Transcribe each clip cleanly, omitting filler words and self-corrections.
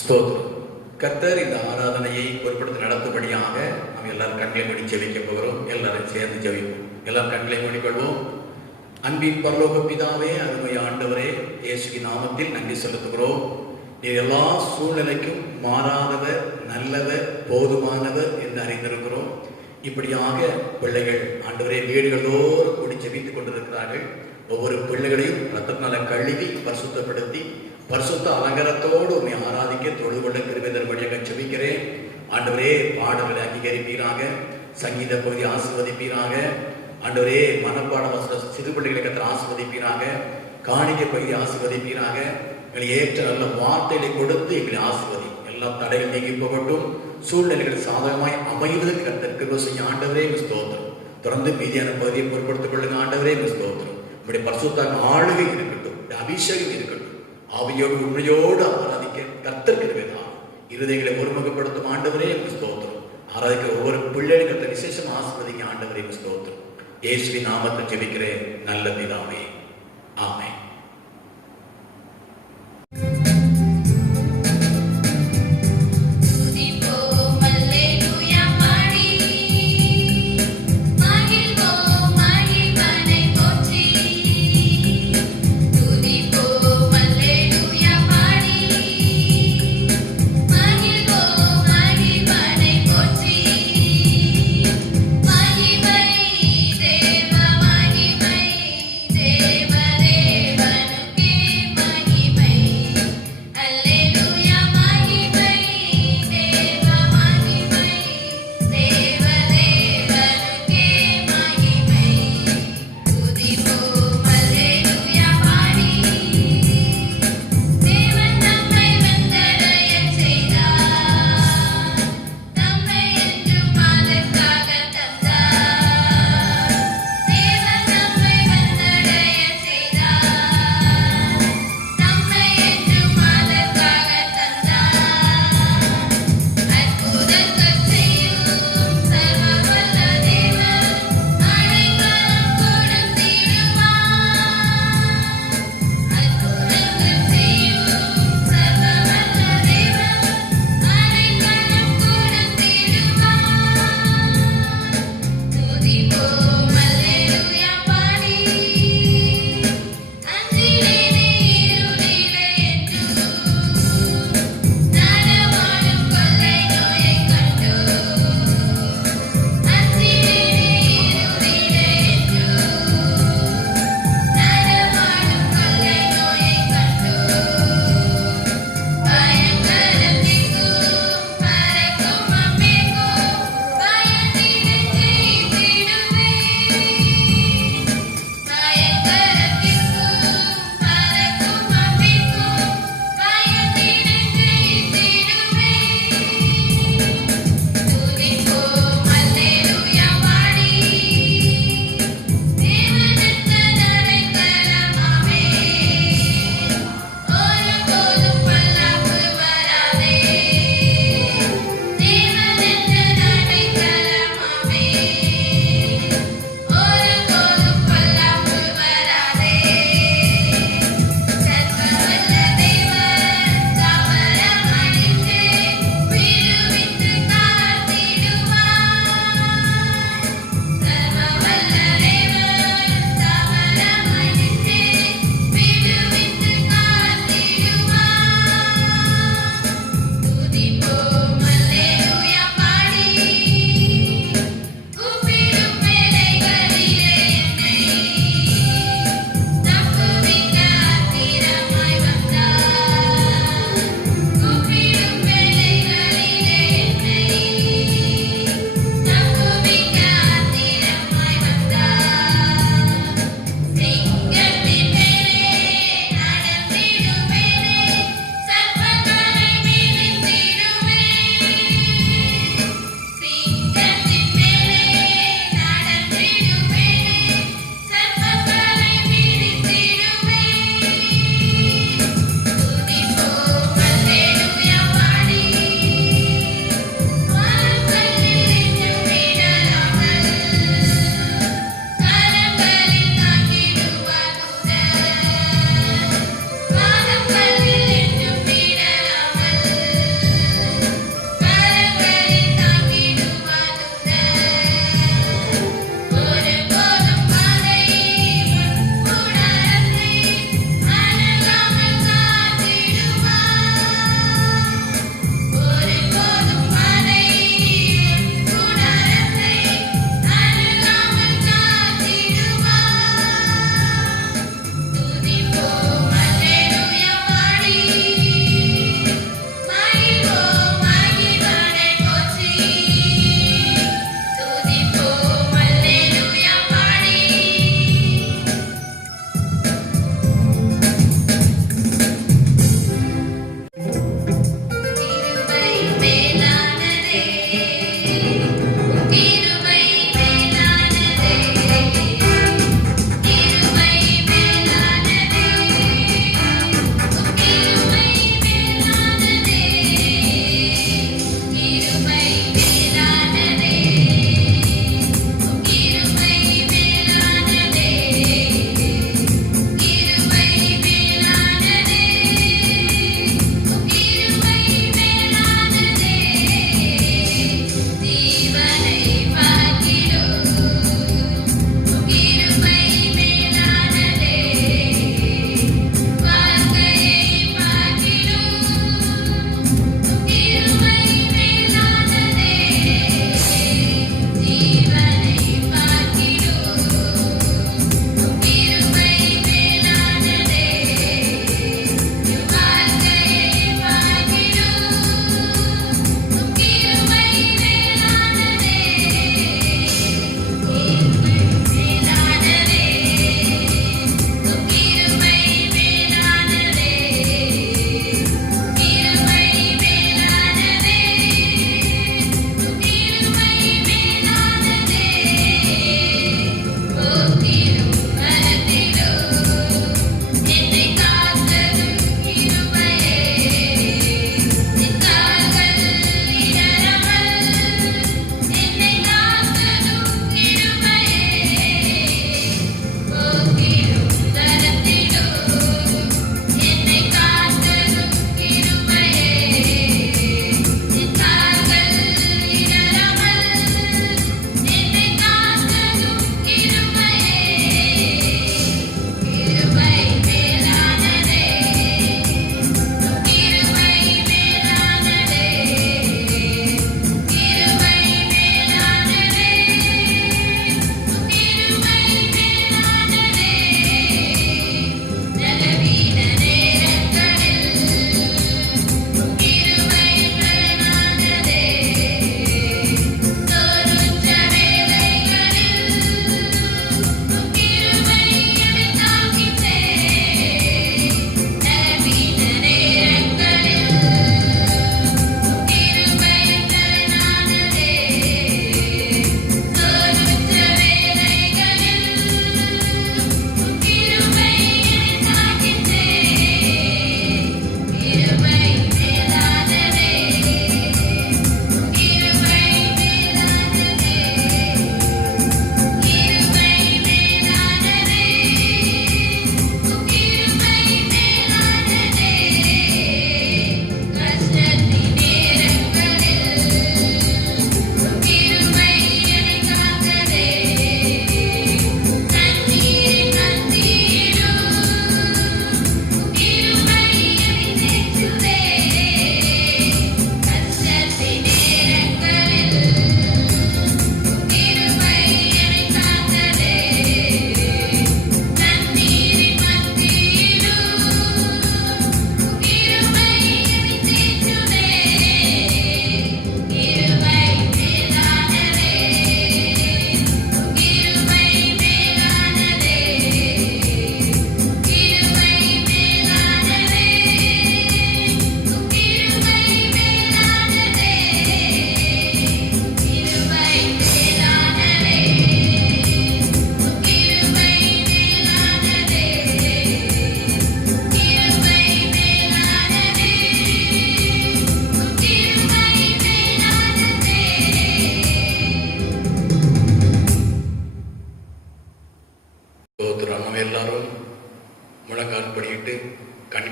ஸ்தோத்திரம். கர்த்தர் இந்த ஆராதனையை பொறுப்படுத்தி நடத்தும்படியாக நாம் எல்லாரும் கண்களை மூடி ஜெபிக்க போகிறோம். எல்லாரும் சேர்ந்து ஜெபிப்போம். எல்லாரும் கண்களை மூடிக்கொள்வோம். அன்பின் பரலோக பிதாவே, அருமை ஆண்டவரே, இயேசுவின் நாமத்தில் நன்றி செலுத்துகிறோம். நீர் எல்லா சூழ்நிலைக்கும் மாறாதவர், நல்லவர், போதுமானவர் என்று அறிந்திருக்கிறோம். இப்படியாக பிள்ளைகள் ஆண்டவரே வீடுகளோடு கூடி ஜெபித்துக் கொண்டிருக்கிறார்கள். ஒவ்வொரு பிள்ளைகளையும் ரத்தத்தினால கழுவி பரிசுத்தப்படுத்தி பரிசுத்த அலங்காரத்தோடு உண்மை ஆராதிக்க தொழுது கொள்ள கிருபை தரும்படியாக ஜெபிக்கிறேன். ஆண்டவரே பாடல்களை அங்கீகரிப்பீராக, சங்கீத பகுதி ஆசீர்வதிப்பீராக. ஆண்டவரே மனப்பாட வசன சிறு பிள்ளைகளை கற்று ஆசீர்வதிப்பீராக, காணிக்கை பகுதி ஆசீர்வதிப்பீராக. எங்களை ஏற்ற நல்ல வார்த்தைகளை கொடுத்து எங்களை ஆசீர்வதி. எல்லா தடைகள் நீங்கி போகட்டும். சூழ்நிலைகள் சாதகமாய் அமைவதற்கு கர்த்தர் கிருபை செய்ய ஆண்டவரே ஸ்தோத்திரம். தொடர்ந்து மீதியான பகுதியை பொறுப்படுத்திக் கொள்ளுங்க ஆண்டவரே ஸ்தோத்திரம். நம்முடைய பரிசுத்த ஆளுகை இருக்கட்டும், அபிஷேகம் இருக்கட்டும். ஆவியோடு உண்மையோடு ஆராதிக்க கர்த்தர் கிருபைதான். இருதயங்களை ஒருமுகப்படுத்தும் ஆண்டவரே ஸ்தோத்திரம். ஆராதிக்கிற ஒவ்வொரு பிள்ளைகளும் கர்த்தர் விசேஷம் ஆசீர்வதிங்க ஆண்டவரே ஸ்தோத்திரம். இயேசுவின் நாமத்தில் ஜெபிக்கிறேன் நல்ல பிதாவே, ஆமென். மகிமை தேவ மகிமை தேவரே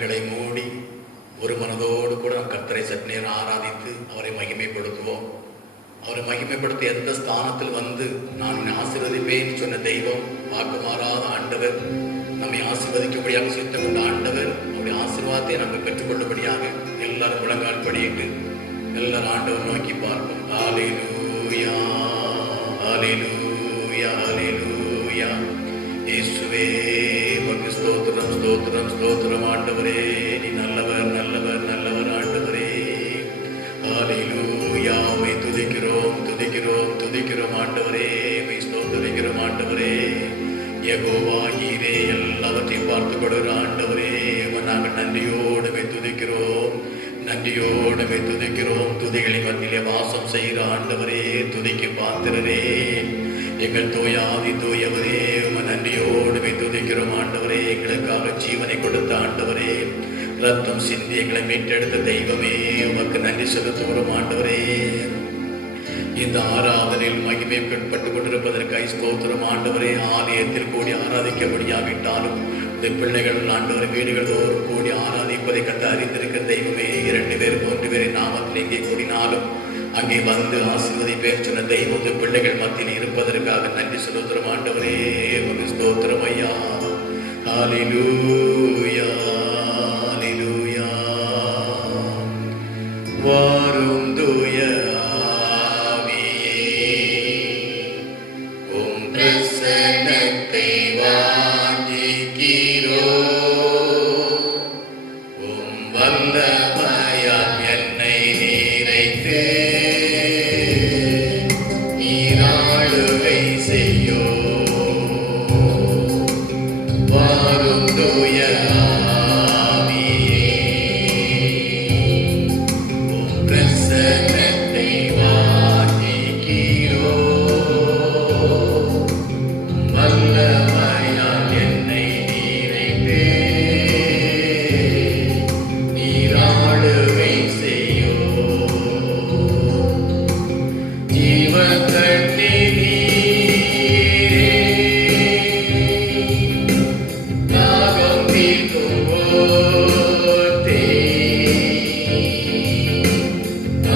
கண்களை மூடி ஒரு மனதோடு கூட நாம் கர்த்தரை சற்று நேரம் ஆராதித்து அவரை மகிமைப்படுத்துவோம். அவரை மகிமைப்படுத்த எந்த ஸ்தானத்தில் வந்து நான் உன்னை ஆசீர்வதிப்பேன் சொன்ன தெய்வம், வாக்கு மாறாத ஆண்டவர், நம்மை ஆசீர்வதிக்கும்படியாக சித்தம் கொண்ட ஆண்டவர், அவருடைய ஆசீர்வாதத்தை நம்ம பெற்றுக்கொள்ளும்படியாக எல்லாரும் முழங்கால் படியிட்டு எல்லாரும் ஆண்டவர் நோக்கி பார்ப்போம். ஹல்லேலூயா, ஹல்லேலூயா, ஹல்லேலூயா. இயேசுவே உமக்கு ஸ்தோத்திரம், ஸ்தோத்திரம், ஸ்தோத்திரம். ஆண்டவரே நீ நல்லவர், நல்லவர், நல்லவர் ஆண்டவரே. ஹல்லேலூயா. உம்மை துதிக்கிறோம், துதிக்கிறோம், துதிக்கிறோம் ஆண்டவரே. உம்மை ஸ்தோத்திரிக்கிறோம் ஆண்டவரே. யெகோவா ஈரே, எல்லாவற்றையும் பார்த்து கொடுக்கிற ஆண்டவரே, நாங்கள் நன்றியோடு உம்மை துதிக்கிறோம், நன்றியோடு உம்மை துதிக்கிறோம். துதிகளின் மத்தியிலே வாசம் செய்கிற ஆண்டவரே, துதிக்கு பாத்திரரே, எங்கள் தூயாதி தூயவரே, உம்மை நன்றியோடு உம்மை துதிக்கிறோம் ஆண்டவரே. எங்களுக்காக ஜீவனை கொடுத்த ஆண்டவரே, ரத்தம் சிந்தி எங்களை மீட்டெடுத்த தெய்வமே, உமக்கு நன்றி செலுத்துகிறோம் ஆண்டவரே. இந்த ஆராதனையில் மகிமைப்பட்டுக் கொண்டிருப்பதற்காக ஸ்தோத்திரம் ஆண்டவரே. ஆலயத்தில் கூடி ஆராதிக்க முடியாவிட்டாலும் இந்த பிள்ளைகள் ஆண்டவரை வீடுகள் தோறும் கூடி ஆராதிப்பதை கண்டு அறிந்திருக்கிற தெய்வமே, 2 பேர் 3 பேரின் நாமத்தில் எங்கே கூடினாலும் அங்கே வந்து ஆசீர்வதிப்பேர் சொன்ன தெய்வம் பிள்ளைகள் மத்தியில் இருப்பதற்காக நன்றி செலுத்துகிறோம் ஆண்டவரே. உமக்கு ஸ்தோத்திரம் ஐயா. ஹல்லேலூயா, ஹல்லேலூயா. வாரும் தூய ஆவியே, உம் பிரசன்னத்தை வாஞ்சிக்கிறோம். உம் வல்லமையால் என்னை நிறைத்து நீராளுகை செய்யோ. வாரும் தூய ஆவியே, உம் பிரசன்னத்தை வாஞ்சிக்கிறோம். வல்லமையால் என்னை நிறைத்து நீராளுகை செய்யோ. ஜீவத்தண்ணீர் நீரே, தாகம் தீர்க்கும் போதே,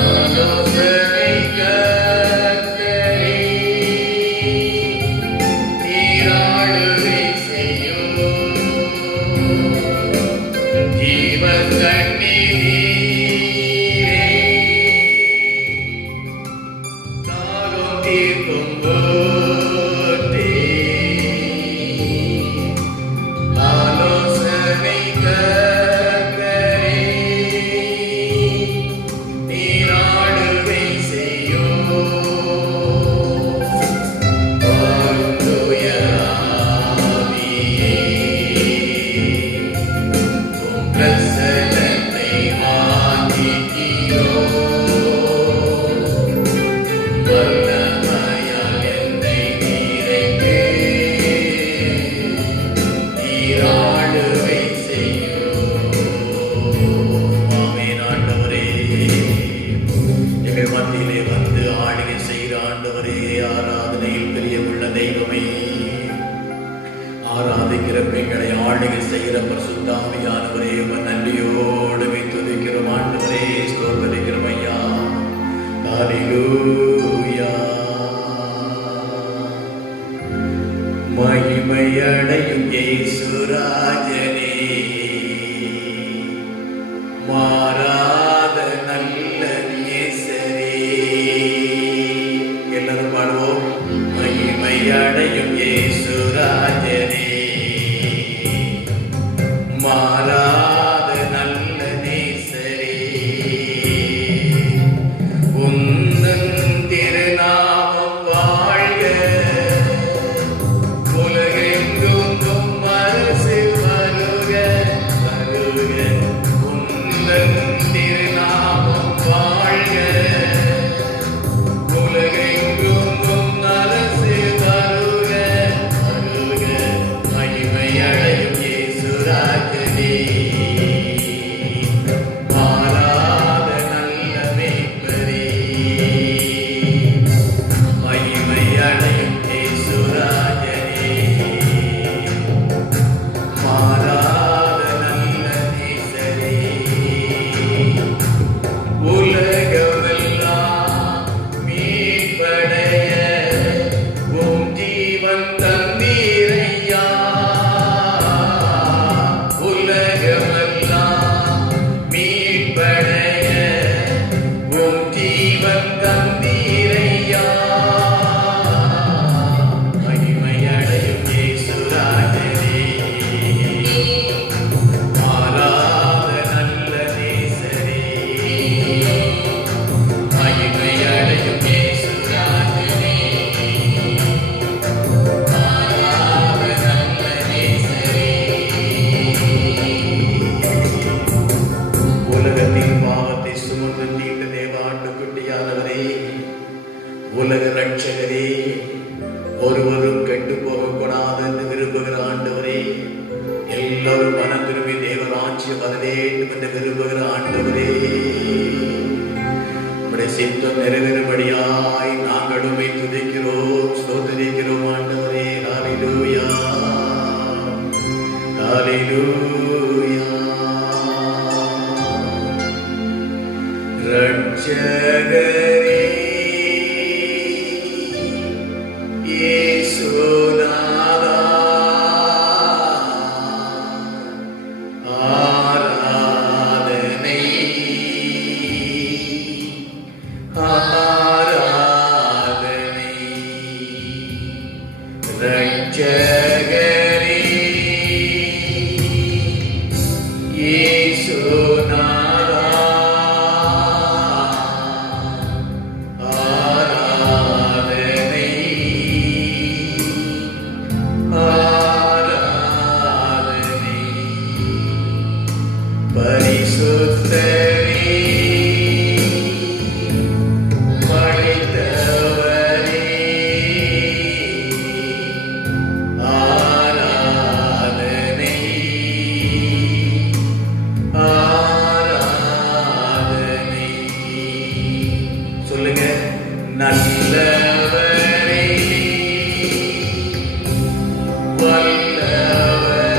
ஆலோசனை கர்த்தரே, நீராளுகை செய்யோ. ஜீவத்தண்ணீர் நீரே, தாகம் தீர்க்கும் போதே, ஆலோசனை கர்த்தரே, நீராளுகை செய்யோ. வாரும் தூய ஆவியே, உம் பிரசன்னத்தை வாஞ்சிக்கிறோம். வல்லமையால் என்னை நிறைத்து நீராளுகை செய்யோ. ஆமென் ஆண்டவரே. எங்கள் மத்தியிலே வந்து ஆளுகை செய்கிற ஆண்டவரே, ஆராதனையில் பிரியமுள்ள தெய்வமே, ஆராதிக்கிற பெண்களை ஆளுகை செய்கிற பரிசுத்த ஆவியானவரே, உம்மை நன்றியோடு உம்மை துதிக்கிறோம் ஆண்டவரே, ஸ்தோத்திரிக்கிறோம் ஐயா. ஹல்லேலூயா. மகிமையடையும் இயேசுராஜனே, மாறாத நல்ல நேசரே. எல்லாரும் பாடுவோம். மகிமையடையும் இயேசுராஜனே, மாறாத நல்ல நேசரே, உந்தன் சித்தம் நிறைவேறும்படியாய் நாங்கள் உம்மை துதிக்கிறோம், ஸ்தோத்திரிக்கிறோம் ஆண்டவரே. ஹல்லேலூயா, ஹல்லேலூயா. ரட்சகரே இயேசுநாதா, ஆராதனை ஆராதனை. ரட்சகரே இயேசுநாதா, ஆராதனை ஆராதனை. பரிசுத்தரே படைத்தவரே, ஆராதனை ஆராதனை. சொல்லுங்க. நல்லவரே வல்லவரே,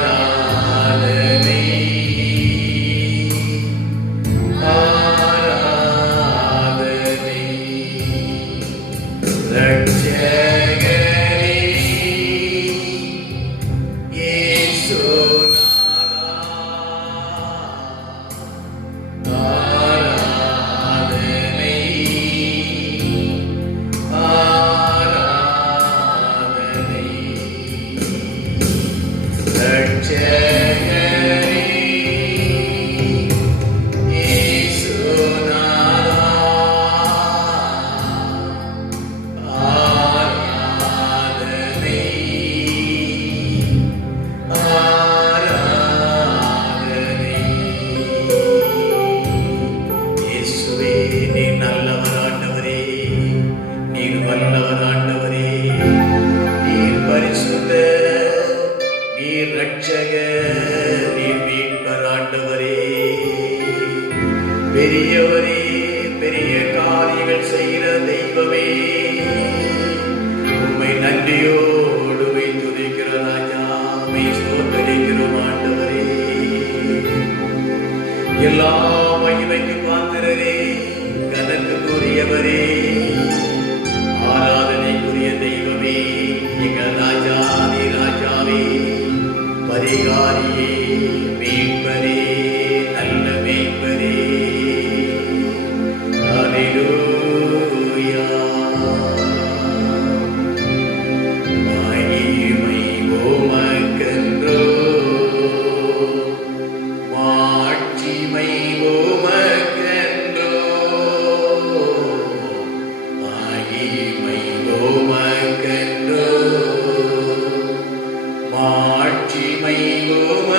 ஆராதனை ஆராதனை. ரட்சகரே இயேசுநாதா, ஆராதனை ஆராதனை. ரட்சகரே இயேசுநாதா, ஆராதனை ஆராதனை. இயேசுவே, நீர் நல்லவர் ஆண்டவரே, நீர் வல்லவர் ஆண்டவரே, நீர் பரிசுத்தர், நீர் ரட்சகர், நீர் மீட்பர் ஆண்டவரே. பெரியவரே, பெரிய காரியங்கள் செய்கிற தெய்வமே, உம்மை நன்றியோடு உம்மை துதிக்கிற ராஜா, உம்மை ஸ்தோத்திரிக்கிறோம் ஆண்டவரே. எல்லா மகிமைக்கு பாத்திரரே, கனத்துக்குரியவரே, ஆராதனைக்குரிய தெய்வமே, எங்கள் ராஜாதி ராஜாவே, பரிகாரியே, மீட்பரே, நல்ல மீட்பரே. ஹல்லேலூயா. மகிமை உமக்கென்றோ, மாட்சிமை உமக்கென்றோ, மகிமை உமக்கென்றோ, மாட்சிமை உமக்கென்றோ.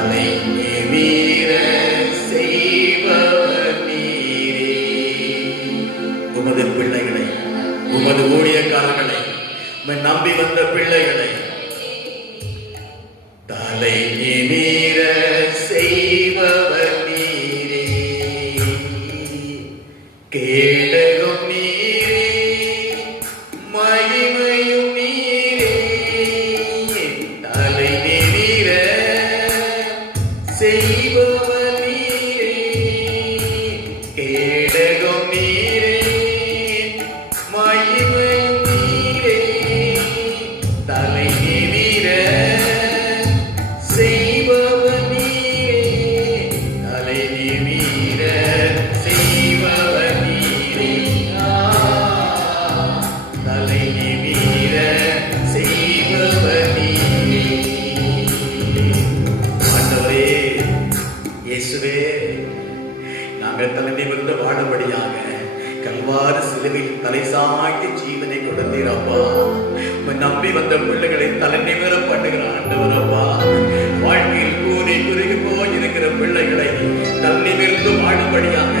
தலை நிமிர செய்பவர் நீரே. உமது பிள்ளைகளை, உமது ஊழியக்காரர்களை, நம்பி வந்த பிள்ளைகளை தலை நிமிர செய்பவர் நீரே. கேடகம் நீரே, மகிமையும் நீரே. தலை நிமிர செய்பவர் நீரே. கேடகம் நீரே, மகிமையும் நீரே. தலை நிமிர செய்பவர் நீரே. தலை நிமிர செய்பவர் நீரே. தலை நிமிர செய்பவர் நீரே. ஆண்டவரே இயேசுவே, நாங்கள் தலை நிமிர்ந்து வாழும்படியாக கல்வாரி சிலுவையில் தலை சாய்த்து ஜீவனை கொடுத்தீர் அப்பா. நம்பி வந்த பிள்ளைகளை தலை நிமிர பண்ணுகிற ஆண்டவர் அப்பா. வாழ்க்கையில் கூறி குறுகி போய் இருக்கிற பிள்ளைகளை தலை நிமிர்ந்து வாழும்படியாக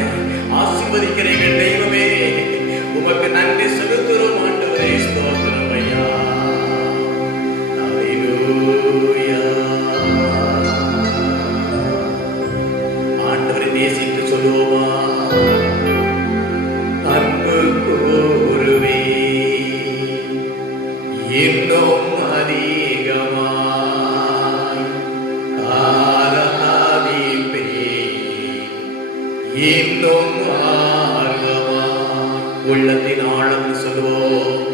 ஆசீர்வதிக்கிறீர்கள் தெய்வமே. உமக்கு நன்றி செலுத்துகிறோம் ஆண்டவரே. ஸ்தோத்திரம் ஐயா. அல்லேலூயா. ஆண்டவரை நேசித்து சொல்லுவோமா? அன்பு கூறுவே இன்னும் அதிகமாய் ஆராதிப்பே இன்னும் ஆர்வமாய். உள்ளத்தின் ஆழம் சொல்லுவோம்.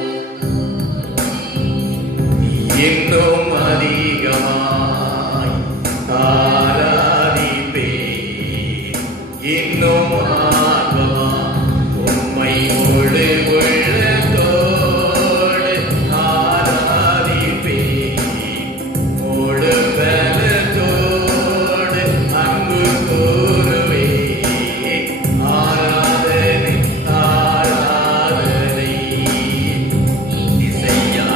இன்னும் அதிகமாய் ஆராதிப்பே இன்னும் ஆர்வமாய். உம்மை முழு உள்ளத்தோடு ஆராதிப்பே முழு பலத்தோடு அன்பு கூறுவே. ஆராதனை ஆராதனை இசையா.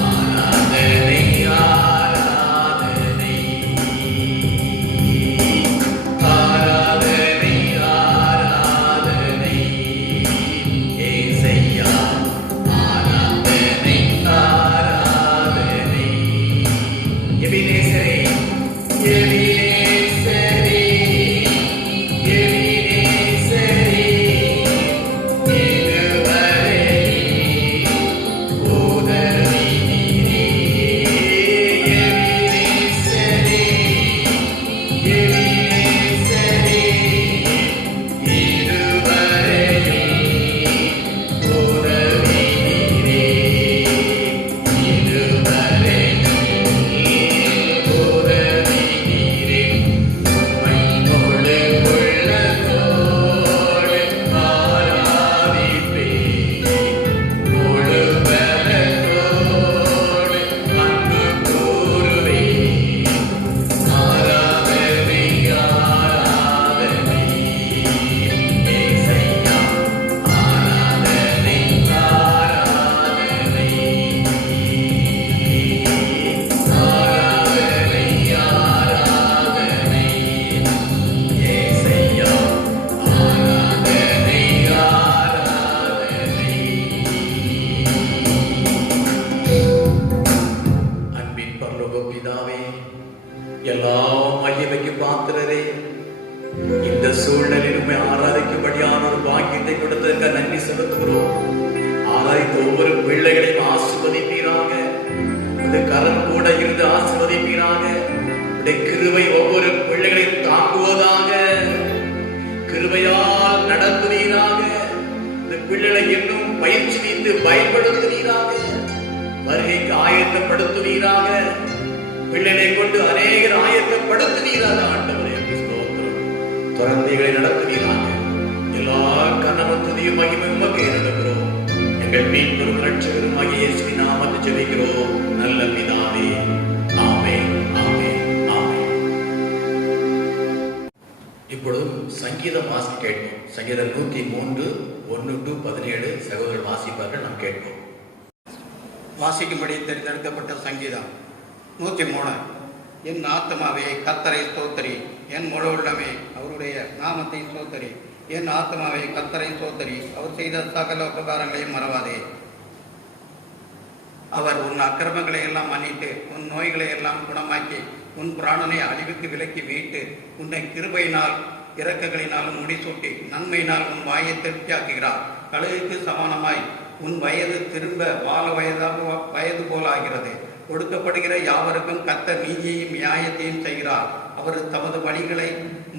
ஆராதனை ஆராதனை ஆராதனை ஆராதனை இசையா. ஆராதனை ஆராதனை. எபினேசரே, எபினேசரே, எபினேசரே, இதுவரை உதவி நீரே. எபினேசரே, எபினேசரே, இதுவரை உதவி நீரே. இதுவரை உதவி நீரே. உம்மை முழு உள்ளத்தோடு ஆராதிப்பே முழு பலத்தோடு அன்பு கூறுவே. ஆராதனை ஆராதனை இசையா. ஆராதனை ஆராதனை ஆராதனை ஆராதனை இசையா. ஆராதனை ஆராதனை. அன்பின் பரலோக பிதாவே, எல்லாம் மகிமைக்கு பாத்திரரே, இந்த சூழ்நிலையில் உம்மை ஆராதிக்கும்படியான ஒரு பாக்கியத்தை கொடுத்ததற்கு நன்றி செலுத்துகிறோம். ஆராய்ந்த ஒவ்வொரு பிள்ளைகளையும் ஆசீர்வதிப்பீராக. இந்த கரம் கூட இருந்து ஆசீர்வதிப்பீராக. உடைய கிருபை ஒவ்வொரு பிள்ளைகளையும் தாங்குவதாக. கிருபையால் நடத்துவீராக. இந்த பிள்ளைகளை இன்னும் பயிற்சி வைத்து பயன்படுத்துவீராக. வருகைக்கு ஆயத்தப்படுத்துவீராக. பிள்ளைகளை கொண்டு அநேகர் ஆயத்தப்படுத்துவீராக. ஆண்டவரே ஸ்தோத்திரம். குழந்தைகளை நடத்துவீராக. எல்லா கனவும் துதியும் மகிமை உமக்கு ஏறெடுக்கிறோம். எங்கள் மீட்பெரும் இரட்சகரும் ஆகிய இயேசுவின் நாமத்தில் ஜெபிக்கிறோம் நல்ல பிதாவே. ஆமென், ஆமென், ஆமென். இப்பொழுது சங்கீதம் வாசி கேட்போம். சங்கீதம் 103 1-17 சகோதரர் வாசிப்பார்கள். நாம் கேட்போம். வாசிக்கும்படி தேர்ந்தெடுக்கப்பட்ட சங்கீதம் 103. என் ஆத்மாவே கர்த்தரை ஸ்தோத்திரி, என் முழு உள்ளமே அவருடைய நாமத்தை ஸ்தோத்திரி. என் ஆத்மாவே கர்த்தரை ஸ்தோத்திரி, அவர் செய்த சகல உபகாரங்களையும் மறவாதே. அவர் உன் அக்கிரமங்களை எல்லாம் மன்னித்து உன் நோய்களை எல்லாம் குணமாக்கி உன் பிராணனை அழிவுக்கு விலக்கி மீட்டு உன்னை கிருபையினால் இரக்கங்களினாலும் முடிசூட்டி நன்மையினால் உன் வாயை திருப்தியாக்குகிறார். கழுகுக்கு சமானமாய் உன் வயது திரும்ப வாழ வயது போலாகிறது. ஒடுக்கப்படுகிற யாவருக்கும் கர்த்தர் நீதியையும் நியாயத்தையும் செய்கிறார். அவர் தமது வழிகளை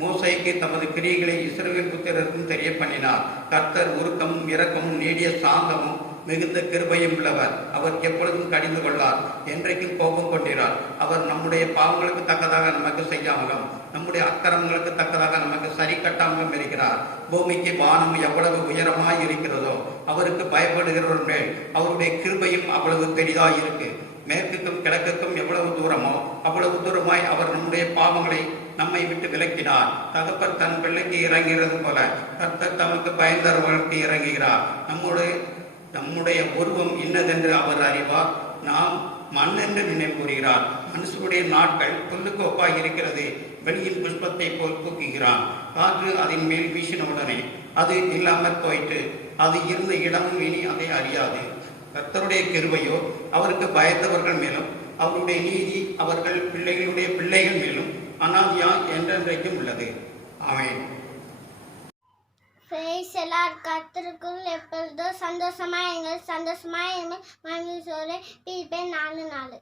மோசேக்கு தமது கிரியைகளை இஸ்ரவேல் புத்திரருக்கும் தெரிய பண்ணினார். கர்த்தர் உருக்கமும் இரக்கமும் நீடிய சாந்தமும் மிகுந்த கிருபையும் உள்ளவர். அவர் எப்பொழுதும் கடிந்து கொள்ளார், என்றைக்கும் கோபம் கொண்டிறார். அவர் நம்முடைய பாவங்களுக்கு தக்கதாக நமக்கு செய்யாமலும் நம்முடைய அக்கிரமங்களுக்கு தக்கதாக நமக்கு சரி கட்டாமலும் இருக்கிறார். பூமிக்கு வானம் எவ்வளவு உயரமாய் இருக்கிறதோ அவருக்கு பயப்படுகிறவர் மேல் அவருடைய கிருபையும் அவ்வளவு பெரிதாய் இருக்கு. மேற்குக்கும் கிழக்குக்கும் எவ்வளவு தூரமோ அவ்வளவு தூரமாய் அவர் நம்முடைய பாவங்களை நம்மை விட்டு விலக்கினார். தகப்பர் தன் பிள்ளைக்கு இறங்குகிறது போல கர்த்தர் தமக்கு பயந்தவர்களுக்கு இறங்குகிறார். நம்முடைய உருவம் இன்னதென்று அவர் அறிவார். நாம் மண் என்று நினைவு கூறுகிறார். மனுஷனுடைய நாட்கள் புல்லுக்கு ஒப்பாக இருக்கிறது. வெளியின் புஷ்பத்தை போல் தூக்குகிறான். காற்று அதன் மேல் வீசினவுடனே அது இல்லாமல் போயிட்டு அது இருந்த இடமும் இனி அதை அறியாது. கர்த்தருடைய கிருபையோ அவருக்கு பயந்தவர்கள் மேலும் அவருடைய நீதி அவர்கள் பிள்ளைகளுடைய பிள்ளைகள் மேலும் அனாதியா என்றென்றைக்கும் உள்ளது. ஆமென். கர்த்தருக்குள் எப்பொழுதும் சந்தோஷமாயிருங்கள். மகிழ்ச்சியோடு பிலிப்பியர் 4:4.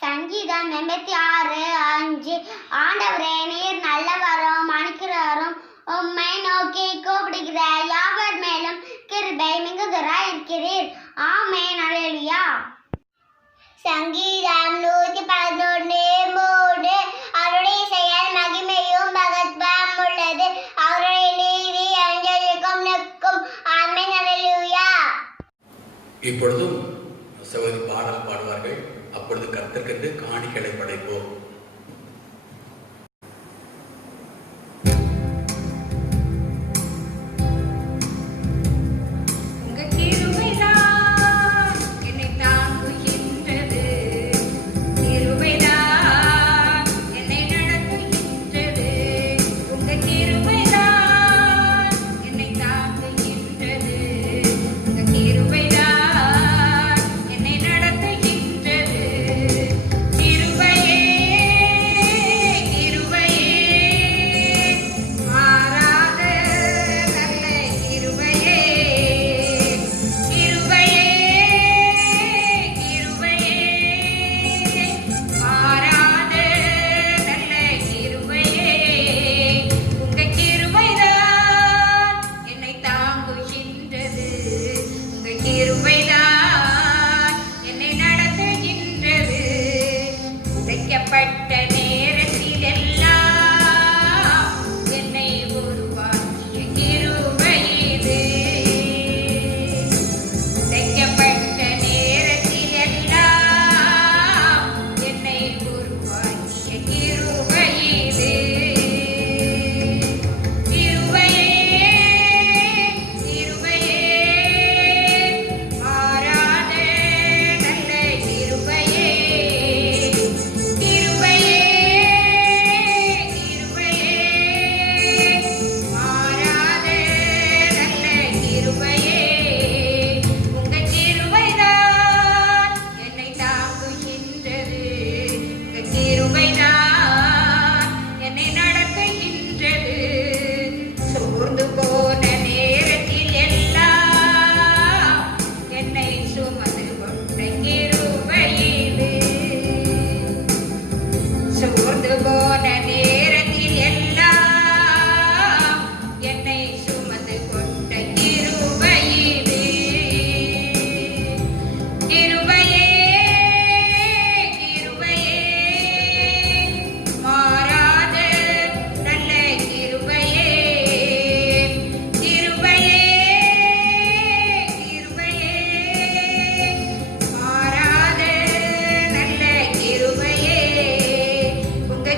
சங்கீதம் 86:5. ஆண்டவரே, நீர் நல்லவரும் மன்னிக்கிறவரும், உம்மை நோக்கி கூப்பிடுகிற யாவர் மேலும் கிருபை மிகுந்தவராய் இருக்கிறீர். ஆமென். அல்லேலூயா. சங்கீதம் 111:3. அவருடைய செயல் மகிமையும் மகத்துவம் உள்ளது, அவருடைய நீதி என்றென்றைக்கும் நிற்கும். ஆமென். அல்லேலூயா. இப்பொழுதும் சகோதரி பாடல் பாடுவார்கள். அப்பொழுது கர்த்தருக்கென்று காணிக்கைகளை படைப்போம்.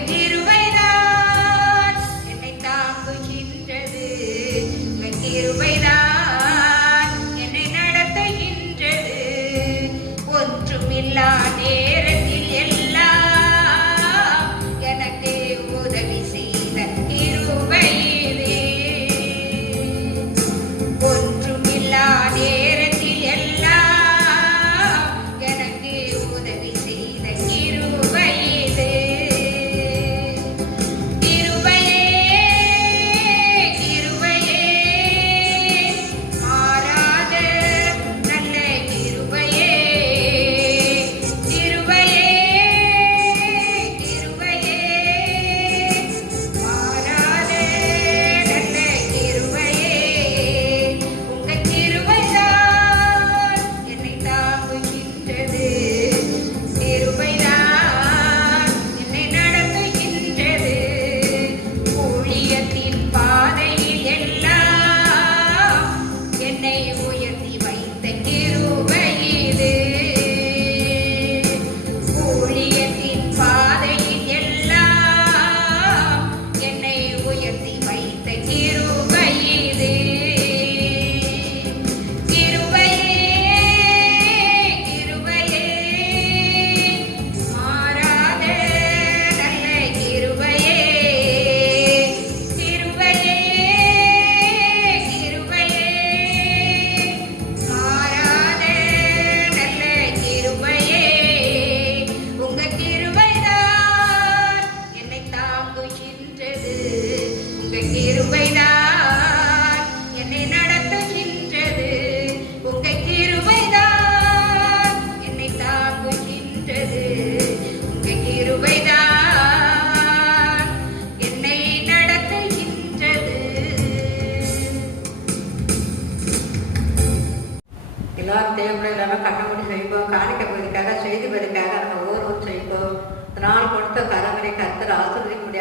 கிருபையே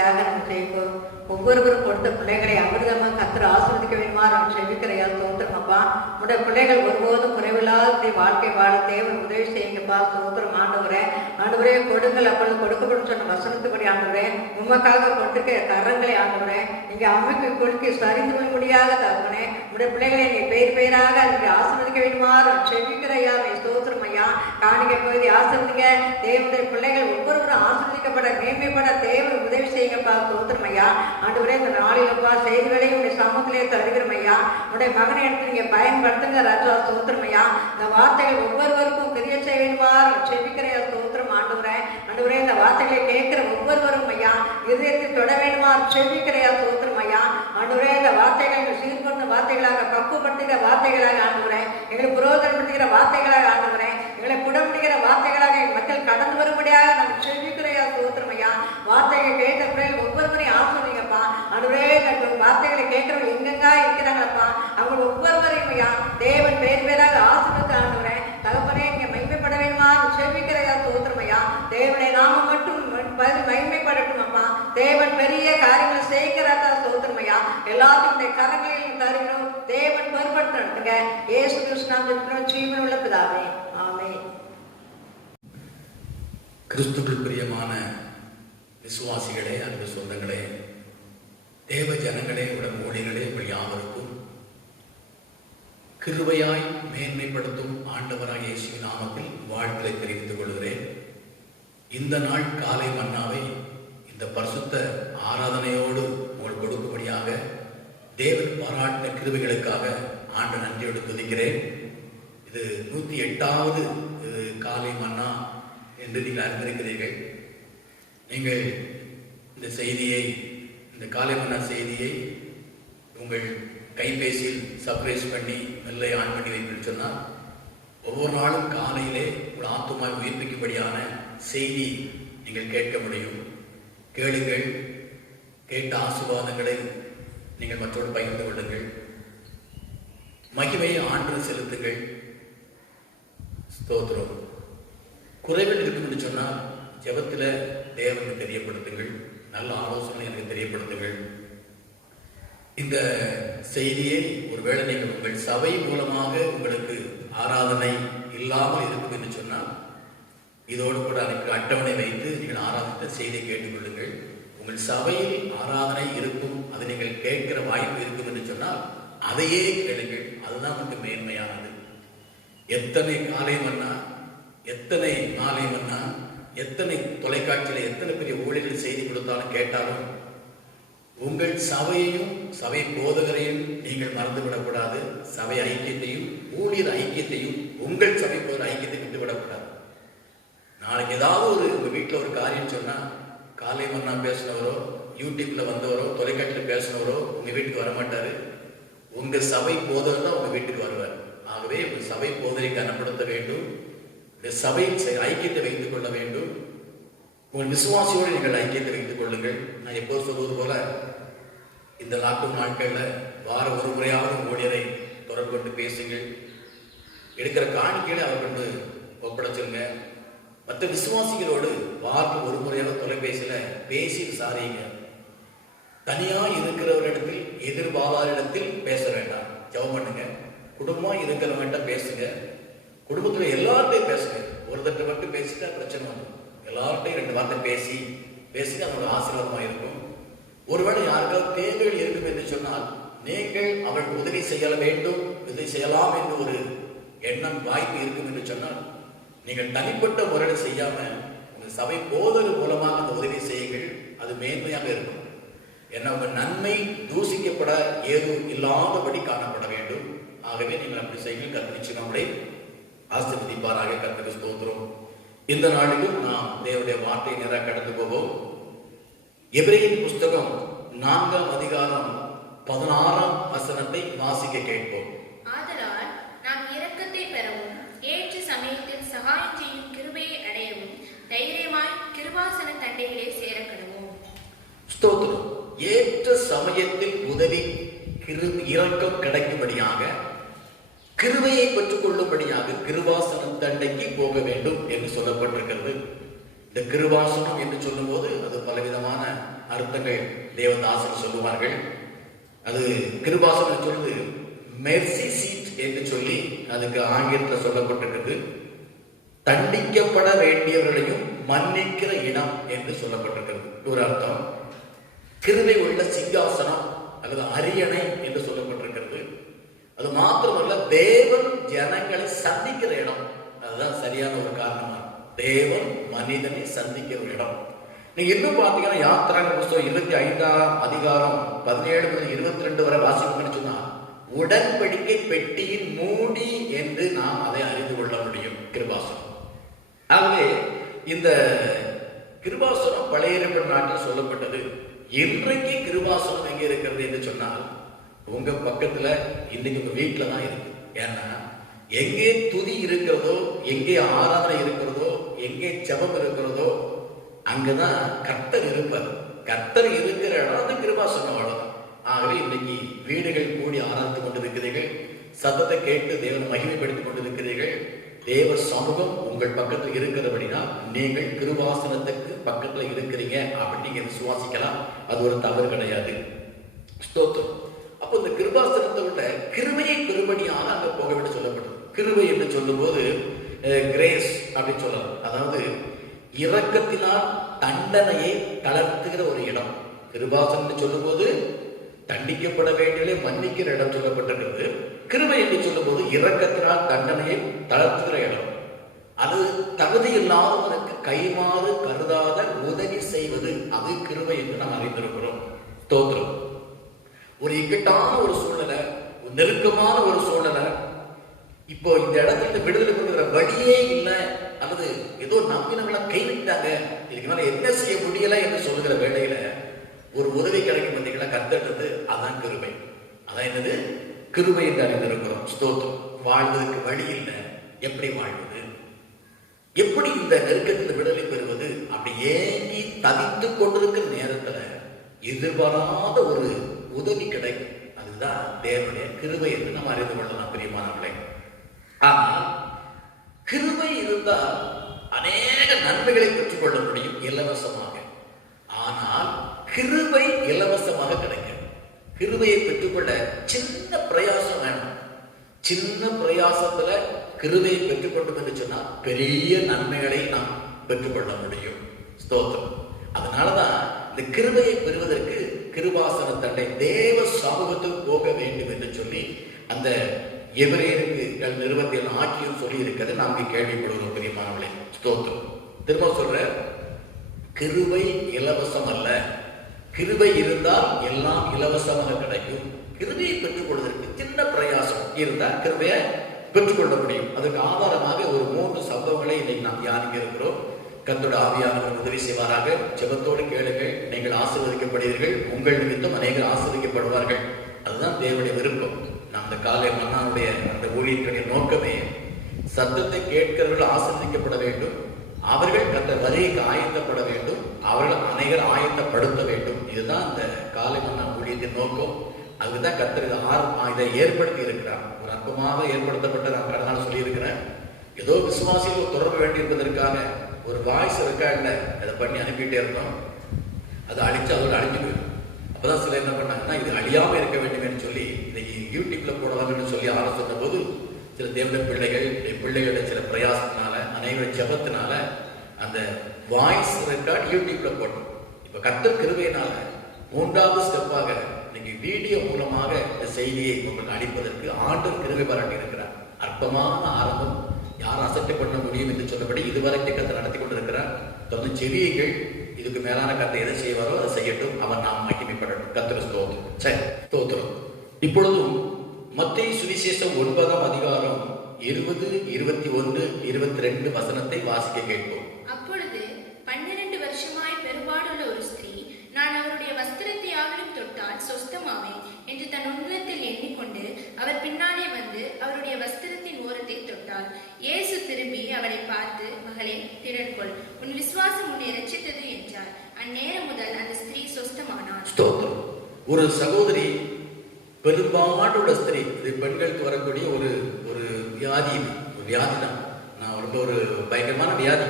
செய்யும்படியாக நம்ம செய்வோம். ஒவ்வொருவரும் கொடுத்த பிள்ளைகளை அமிர்தமாக கர்த்தர் ஆசீர்வதிக்க வேண்டுமா நம்ம செவிக்கிறையா ஸ்தோத்திரம் அப்பா. உடைய பிள்ளைகள் ஒருபோதும் குறைவில்லாத வாழ்க்கை வாழ தேவன் உதவி செய்யுங்கப்பா. ஸ்தோத்திரம் ஆண்டவரே. ஆண்டவரே கொடுங்கள் அப்பொழுது கொடுக்கப்படும் சொன்ன வசனத்துப்படி ஆண்டவரே உமக்காக கொடுத்துக்க கரங்களை ஆண்டவரே நீங்க அமைப்பு கொடுக்க சரிந்து கொள்ள முடியாத தகவனே உடைய பிள்ளைகளை நீ பேர் பேராக நீங்க ஆசீர்வதிக்க வேண்டுமா செவிக்கிறையா ஸ்தோத்திரம் ஐயா. காணிக்கை பகுதி ஆசீர்வதிங்க. தேவனுடைய பிள்ளைகள் ஒவ்வொருவரும் ஆசீர்வதிக்கப்பட மேன்மைப்பட தேவன் உதவி செய்யுங்கப்பா. ஸ்தோத்திரம் ஐயா. ஆண்டவரே இந்த நாளிலப்பா செய்திகளையும் உடைய சமூகத்திலே தருகிறோம் ஐயா. உடைய மகனை எடுத்து நீங்க பயன்படுத்துங்க ராஜா. ஸ்தோத்திரம் ஐயா. இந்த வார்த்தைகள் ஒவ்வொருவருக்கும் கிரிய செய்ய வேண்டுமா செபிக்கிறையா. ஸ்தோத்திரம் ஆண்டவரே. ஆண்டவரே இந்த வார்த்தைகளை கேட்கிற ஒவ்வொருவரும் ஐயா இதயத்தில் தொட வேண்டுமா செபிக்கிறையா. ஸ்தோத்திரம் ஐயா. ஆண்டவரே இந்த வார்த்தைகள் சீர்படுத்த வார்த்தைகளாக பக்குவப்படுத்துகிற வார்த்தைகளாக ஆண்டவரே எங்களை புரோதனப்படுத்துகிற வார்த்தைகளாக ஆண்டவரே எங்களை புடமுடிகிற வார்த்தைகளாக எங்கள் மக்கள் கடந்து வரும்படியாக நம்ம செபிக்கிறையா. ஸ்தோத்திரம் ஐயா. வார்த்தைகள் கேட்ட பிள்ளைகள் ஒவ்வொருவரையும் ஆசீர்வதிங்கப்பா. ஆண்டவரே வார்த்தைகளை கேட்கிறவங்க எங்கெங்கா இருக்கிறாங்களப்பா அவங்க ஒவ்வொருவரையும் ஐயா தேவன் பேர் பேராக ஆசீர்வதித்து ஆண்டவரே தகப்பனே நீங்க மகிமைப்பட வேண்டுமா செபிக்கிறையா. ஸ்தோத்திரம் ஐயா. தேவனை நாம மட்டும் மகிமைப்படட்டும் அப்பா. தேவன் பெரிய காரியங்களை செய்கிறாரா. ஸ்தோத்திரம் ஐயா. எல்லாத்தையும் கரங்களில் தருகிறோம். தேவன் பொறுப்படுத்துங்க. இயேசு கிறிஸ்து ஜீவன் உள்ள பிதாவே ஆமென். கிறிஸ்துவுக்குள் பிரியமான விசுவாசிகளே, அன்பு சொந்தங்களே, தேவ ஜனங்களே, உடன் ஊழியர்களே, உங்கள் யாவருக்கும் கிருபையாய் மேன்மைப்படுத்தும் ஆண்டவராய் இயேசுவின் நாமத்தில் வாழ்த்துக்களை தெரிவித்துக் கொள்கிறேன். இந்த நாள் காலை மன்னாவை இந்த பரிசுத்த ஆராதனையோடு உங்கள் கொடுக்கும்படியாக தேவன் பாராட்டின கிருபைகளுக்காக ஆண்டு நன்றியோடு துதிக்கிறேன். இது 108வது காலை மன்னா என்று நீங்கள் அறிந்திருக்கிறீர்கள். நீங்கள் இந்த செய்தியை, இந்த காலை மன்னா செய்தியை உங்கள் கைபேசியில் சர்ப்ரைஸ் பண்ணி மெல்லை ஆன் பண்ணி வைப்பீர்கள் சொன்னால் ஒவ்வொரு நாளும் காலையிலே உங்கள் ஆத்துமாவை உயிர்ப்பிக்கும்படியான செய்தி நீங்கள் கேட்க முடியும். கேளுங்கள். கேட்ட ஆசீர்வாதங்களை நீங்கள் மற்றோடு பகிர்ந்து கொள்ளுங்கள். மகிமையை ஆண்டு செலுத்துங்கள். ஸ்தோத்திரம். குறைகள் இருக்கும் என்று சொன்னால் ஜெபத்தில் தேவனுக்கு தெரியப்படுத்துங்கள். நல்ல ஆலோசனை எனக்கு தெரியப்படுத்துங்கள். இந்த செய்தியை ஒருவேளை நீங்கள் உங்கள் சபை மூலமாக உங்களுக்கு ஆராதனை இல்லாமல் இருக்கும் என்று சொன்னால் இதோடு கூட எனக்கு அட்டவணை வைத்து நீங்கள் ஆராதித்த செய்தியை கேட்டுக்கொள்ளுங்கள். உங்கள் சபையில் ஆராதனை இருக்கும், அதை நீங்கள் கேட்கிற வாய்ப்பு இருக்கும் என்று சொன்னால் அதையே கேளுங்கள். அதுதான் உங்களுக்கு மேன்மையானது. எத்தனை காலை மன்னா, எத்தனை மாலை மன்னா, எத்தனை தொலைக்காட்சியில் எத்தனை பெரிய ஊழியர்கள் செய்தி கொடுத்தாலும் கேட்டாலும் உங்கள் சபையையும் சபை போதகரையும் நீங்கள் மறந்துவிடக்கூடாது. சபை ஐக்கியத்தையும் ஊழியர் ஐக்கியத்தையும் உங்கள் சபை போதர் ஐக்கியத்தை விட்டுவிடக்கூடாது. நாளைக்கு ஏதாவது உங்க வீட்டில் ஒரு காரியம் சொன்னா காலை மன்னா பேசினவரோ, யூடியூப்ல வந்தவரோ, தொலைக்காட்சியில் பேசினவரோ உங்க வீட்டுக்கு வரமாட்டாரு. உங்க சபை போதர் தான் உங்க வீட்டுக்கு வருவார். ஆகவே உங்கள் சபை போதரை கனப்படுத்த வேண்டும். சபை ஐக்கியத்தை வைத்துக் கொள்ள வேண்டும். உங்கள் விசுவாசியோடு நீங்கள் ஐக்கியத்தை வைத்துக் கொள்ளுங்கள். நான் எப்போது சொல்வது போல இந்த லாக்டவுன் நாட்களில் வார ஒரு முறையாவது ஊழியரை தொடர்பு கொண்டு பேசுங்கள். எடுக்கிற காணிக்கைகளை அவர்களுக்கு ஒப்படைச்சிருங்க. மற்ற விசுவாசிகளோடு வாரத்தில் ஒரு முறையாவது தொலைபேசியில் பேசி விசாரிங்க. தனியாக இருக்கிறவரிடத்தில், எதிர்பாராரிடத்தில் பேச வேண்டாம். ஜெபம் பண்ணுங்க. குடும்பம் இருக்கிறவங்கிட்ட பேசுங்க. குடும்பத்தில் எல்லார்ட்டையும் பேசுங்க. ஒருத்தட்ட மட்டும் பேசிட்டா பிரச்சனை வரும். எல்லார்ட்டையும் 2 வார்த்தை பேசுங்க. அதோட ஆசீர்வாதமாக இருக்கும். ஒருவேளை யாருக்காவது தேவைகள் இருக்கும் என்று சொன்னால் நீங்கள் அவர்கள் உதவி செய்யலாம் என்று ஒரு எண்ணம் வாய்ப்பு இருக்கும் என்று சொன்னால் நீங்கள் தனிப்பட்ட முறையில் செய்யாம உங்கள் சபை போதல் மூலமாக அந்த உதவி செய்யுங்கள். அது மேன்மையாக இருக்கும். ஏன்னா உங்கள் நன்மை தூசிக்கப்பட ஏதும் இல்லாதபடி காணப்பட வேண்டும். ஆகவே நீங்கள் அப்படி செய்யுங்கள். கற்பிச்சு நம்மளை ஆசீர்வதிப்பாராக. கர்த்தருக்கு ஸ்தோத்திரம். இந்த நாளிலும் நாம் தேவனுடைய வார்த்தையை நேராக கடந்து போவோம். எபிரேயர் புஸ்தகம் 4ஆம் அதிகாரம் 16ஆம் வசனத்தை வாசிக்க கேட்போம். ஆதலால் நாம் இரக்கத்தை பெறவும் ஏற்ற சமயத்தில் சகாயம் செய்யும் கிருபையை அடையவும் தைரியமாய் கிருபாசன தண்டைகளே சேரக்கடவும். ஸ்தோத்திரம். ஏற்ற சமயத்தில் உதவி இரக்கம் கிடைக்கும்படியாக, கிருபையை பெற்றுக் கொள்ளும்படியாக கிருபாசனம் தண்டைக்கு போக வேண்டும் என்று சொல்லப்பட்டிருக்கிறது. இந்த கிருபாசனம் என்று சொல்லும் போது அது பலவிதமான அர்த்தங்கள் தேவதாசன் சொல்லுவார்கள். அது கிருபாசனம் சொல்லுது மெர்சி சீட் என்று சொல்லி அதுக்கு ஆங்கிலத்தில் சொல்லப்பட்டிருக்கிறது. தண்டிக்கப்பட வேண்டியவர்களையும் மன்னிக்கிற இடம் என்று சொல்லப்பட்டிருக்கிறது. ஒரு அர்த்தம் கிருபை உள்ள சிங்காசனம் அல்லது அரியணை என்று சொல்லப்பட்டிருக்கிறது. அது மாத்திரமல்ல, தேவன் ஜனங்களை சந்திக்கிற இடம். அதுதான் சரியான ஒரு காரணமா, தேவன் மனிதனை சந்திக்கிற இடம். நீங்க இன்னும் பாத்தீங்கன்னா யாத்திராங்க புஸ்தகம் 25ஆம் அதிகாரம் 17 முதல் 22 வரை வாசிக்கணும்னு சொன்னா உடன்படிக்கை பெட்டியின் மூடி என்று நாம் அதை அறிந்து கொள்ள முடியும். கிருபாசனம். ஆகவே இந்த கிருபாசனம் பழைய ஏற்பாட்டு நாட்டில் சொல்லப்பட்டது. இன்றைக்கு கிருபாசனம் எங்க இருக்கிறது என்று சொன்னால் உங்க பக்கத்துல இன்னைக்கு உங்க வீட்டுல தான் இருக்கு. ஏன்னா எங்கே துதி இருக்கிறதோ, எங்கே ஆராதனை இருக்கிறதோ, எங்கே ஜெபம் இருக்கிறதோ அங்கதான் கர்த்தர் இருப்பார். கர்த்தர் இருக்கிற இடம் அந்த கிருபாசனம். அவ்வளவுதான். ஆகவே இன்னைக்கு வீடுகள் கூடி ஆராய்ந்து கொண்டிருக்கிறீர்கள், சத்தத்தை கேட்டு தேவனை மகிமைப்படுத்திக் கொண்டிருக்கிறீர்கள். தேவ சமூகம் உங்கள் பக்கத்தில் இருக்கிறபடினா நீங்கள் கிருபாசனத்துக்கு பக்கத்துல இருக்கிறீங்க அப்படின்னு நீங்க விசுவாசிக்கலாம். அது ஒரு தவறு கிடையாது. ஸ்தோத்திரம். அப்போ இந்த கிருபாசனத்தை விட கிருபையை பெரும்படியாக அங்க போக விட சொல்லப்படுது. கிருபை என்று சொல்லும் போது கிரேஸ் அப்படின்னு சொல்லலாம். அதாவது இரக்கத்தினால் தண்டனையை தளர்த்துகிற ஒரு இடம். கிருபாசனம் சொல்லும் போது தண்டிக்கப்பட வேண்டிய மன்னிக்கிற இடம் சொல்லப்பட்டிருக்கிறது. கிருபை என்று சொல்லும் போது இரக்கத்தினால் தண்டனையை தளர்த்துகிற இடம். அது தகுதி இல்லாதவனுக்கு கைமாறு கருதாத உதவி செய்வது, அது கிருபை என்று நாம் அறிந்திருக்கிறோம். ஸ்தோத்திரம். ஒரு இக்கட்டான ஒரு சூழ்நிலை, ஒரு நெருக்கமான ஒரு சூழ்நிலை, இப்போ இந்த இடத்துல விடுதலை கொடுக்கிற வழியே இல்லை, அல்லது ஏதோ நம்பி நம்மள கைவிட்டாங்க, இதுக்கு மேல என்ன செய்ய முடியல என்று சொல்லுகிற வேளையில ஒரு உதவி கிடைக்கும் பார்த்தீங்களா, கர்த்தர்ன்றது அதான் கிருபை. அதான் என்னது கிருபை என்று அறிந்திருக்கிறோம். ஸ்தோத்திரம். வாழ்வதற்கு வழி இல்லை, எப்படி வாழ்வது, எப்படி இந்த நெருக்கத்தில் விடுதலை பெறுவது, அப்படி ஏங்கி தவித்துக் கொண்டிருக்கிற நேரத்துல எதிர்பாராத ஒரு உதவி கிடைக்கும். அதுதான் தேவனுடைய கிருபை என்று நாம் அறிந்து கொள்ளலாம் பிரியமானவர்களே. ஆனால் கிருபை இருந்தால் அநேக நன்மைகளை பெற்றுக் கொள்ள முடியும் இலவசமாக. ஆனால் கிருபை இலவசமாக கிடைக்கும். கிருபையை பெற்றுக்கொள்ள சின்ன பிரயாசம் வேணும். சின்ன பிரயாசத்துல கிருபையை பெற்றுக்கொண்டோம் என்று சொன்னால் பெரிய நன்மைகளை நாம் பெற்றுக்கொள்ள முடியும். ஸ்தோத்திரம். அதனாலதான் இந்த கிருபையை பெறுவதற்கு கிருபாசன தண்டை தேவ சமூகத்துக்கு போக வேண்டும் என்று சொல்லி அந்த எபிரேயருக்கு நிருபத்தில் ஆக்கியும் சொல்லி இருக்கிறது நாம் கேள்விப்படுகிறோம் பிரியமானவர்களே. ஸ்தோத்திரம். திரும்ப சொல்ற, கிருபை இலவசம் அல்ல. கிருபை இருந்தால் எல்லாம் இலவசமாக கிடைக்கும். கிருபையை பெற்றுக் கொள்வதற்கு சின்ன பிரயாசம் இருந்தால் கிருபையை பெற்றுக்கொள்ள முடியும். அதுக்கு ஆதாரமாக ஒரு 3 சம்பவங்களை இன்னைக்கு நாம் தியானிக்க இருக்கிறோம். கர்த்தருடைய ஆவியானவர் உதவி செய்வாராக. ஜெபத்தோடு கேளுங்கள், நீங்கள் ஆசீர்வதிக்கப்படுவீர்கள். உங்கள் நிமித்தம் அநேகர் ஆசீர்வதிக்கப்படுவார்கள். அதுதான் தேவனுடைய விருப்பம். நாம் இந்த காலை மன்னாருடைய அந்த ஊழியர்களுடைய நோக்கமே சத்தத்தை கேட்கிறவர்கள் ஆசீர்வதிக்கப்பட வேண்டும், அவர்கள் கர்த்தர் வருகைக்கு ஆயத்தப்பட வேண்டும், அவர்கள் அநேகர் ஆயத்தப்படுத்த வேண்டும். இதுதான் இந்த காலை மன்னா ஊழியத்தின் நோக்கம். அதுதான் கர்த்தர் இதை ஏற்படுத்தி இருக்கிறார். ஒரு அற்பமாக ஏற்படுத்தப்பட்ட நான் கடனால சொல்லியிருக்கிறேன். ஏதோ விசுவாசிகள் தொடர்பு வேண்டியிருப்பதற்காக ஒரு வாய்ஸ் இருக்கா இல்லை, அதை பண்ணி அனுப்பிட்டே இருந்தோம். அதை அழிச்சு அதோட அழிஞ்சு போயிடும். அப்பதான் சில என்ன பண்ணாங்கன்னா, இது அழியாம இருக்க வேண்டும் சொல்லி இன்னைக்கு யூடியூப்ல போடலாம்னு சொல்லி ஆலோசனை போது சில தேவனுடைய பிள்ளைகளுடைய சில பிரயாசத்தினால, அனைவரும் ஜெபத்தினால அந்த வாய்ஸ் ரெக்கார்ட் யூடியூப்ல போட்டோம். இப்ப கர்த்தர் கிருபையினால 3வது ஸ்டெப்பாக இன்னைக்கு வீடியோ மூலமாக இந்த செய்தியை உங்களுக்கு அளிப்பதற்கு ஆண்டவர் கிருபை பாராட்டி இருக்கிறார். அற்பமான ஆரம்பம், யார் அசட்டை பண்ண முடியும் என்று சொல்லபடி இதுவரைக்கும் கர்த்தர் நடத்தி கொண்டிருக்கிறார். தொடர்ந்து செவியைகள் இதுக்கு மேலான கர்த்தர் எதை செய்வாரோ அதை செய்யட்டும், அவர் நாம் மகிமைப்படட்டும். கர்த்தர் ஸ்தோத்திரம். சரி, ஸ்தோத்திரம். இப்பொழுதும் மத்தேயு சுவிசேஷம் 9ஆம் அதிகாரம் 20, 21, 22 வசனத்தை வாசிக்க கேட்போம். அப்பொழுது 12 வருஷமாய் பெரும்பாடுள்ள ஒரு ஸ்திரீ, நான் அவருடைய வஸ்திரத்தை ஆகிலும் தொட்டால் சொஸ்தமாவேன் என்று தன் உள்ளத்தில் எண்ணிக்கொண்டு அவர் பின்னாலே வந்து அவருடைய வஸ்திரத்தின் ஓரத்தை தொட்டாள். இயேசு திரும்பி அவளை பார்த்து, மகளே, திடன் கொள், உன் விசுவாசம் உன்னை ரட்சித்தது என்றார். அந்நேரம் முதல் அந்த ஸ்திரீ சொஸ்தமானாள். ஸ்தோத்திரம். ஒரு சகோதரி, பெரும்பாடுள்ள ஸ்திரீ, இது பெண்களுக்கு வரக்கூடிய ஒரு வியாதி. ஒரு வியாதி தான். நான் ரொம்ப ஒரு பயங்கரமான வியாதி,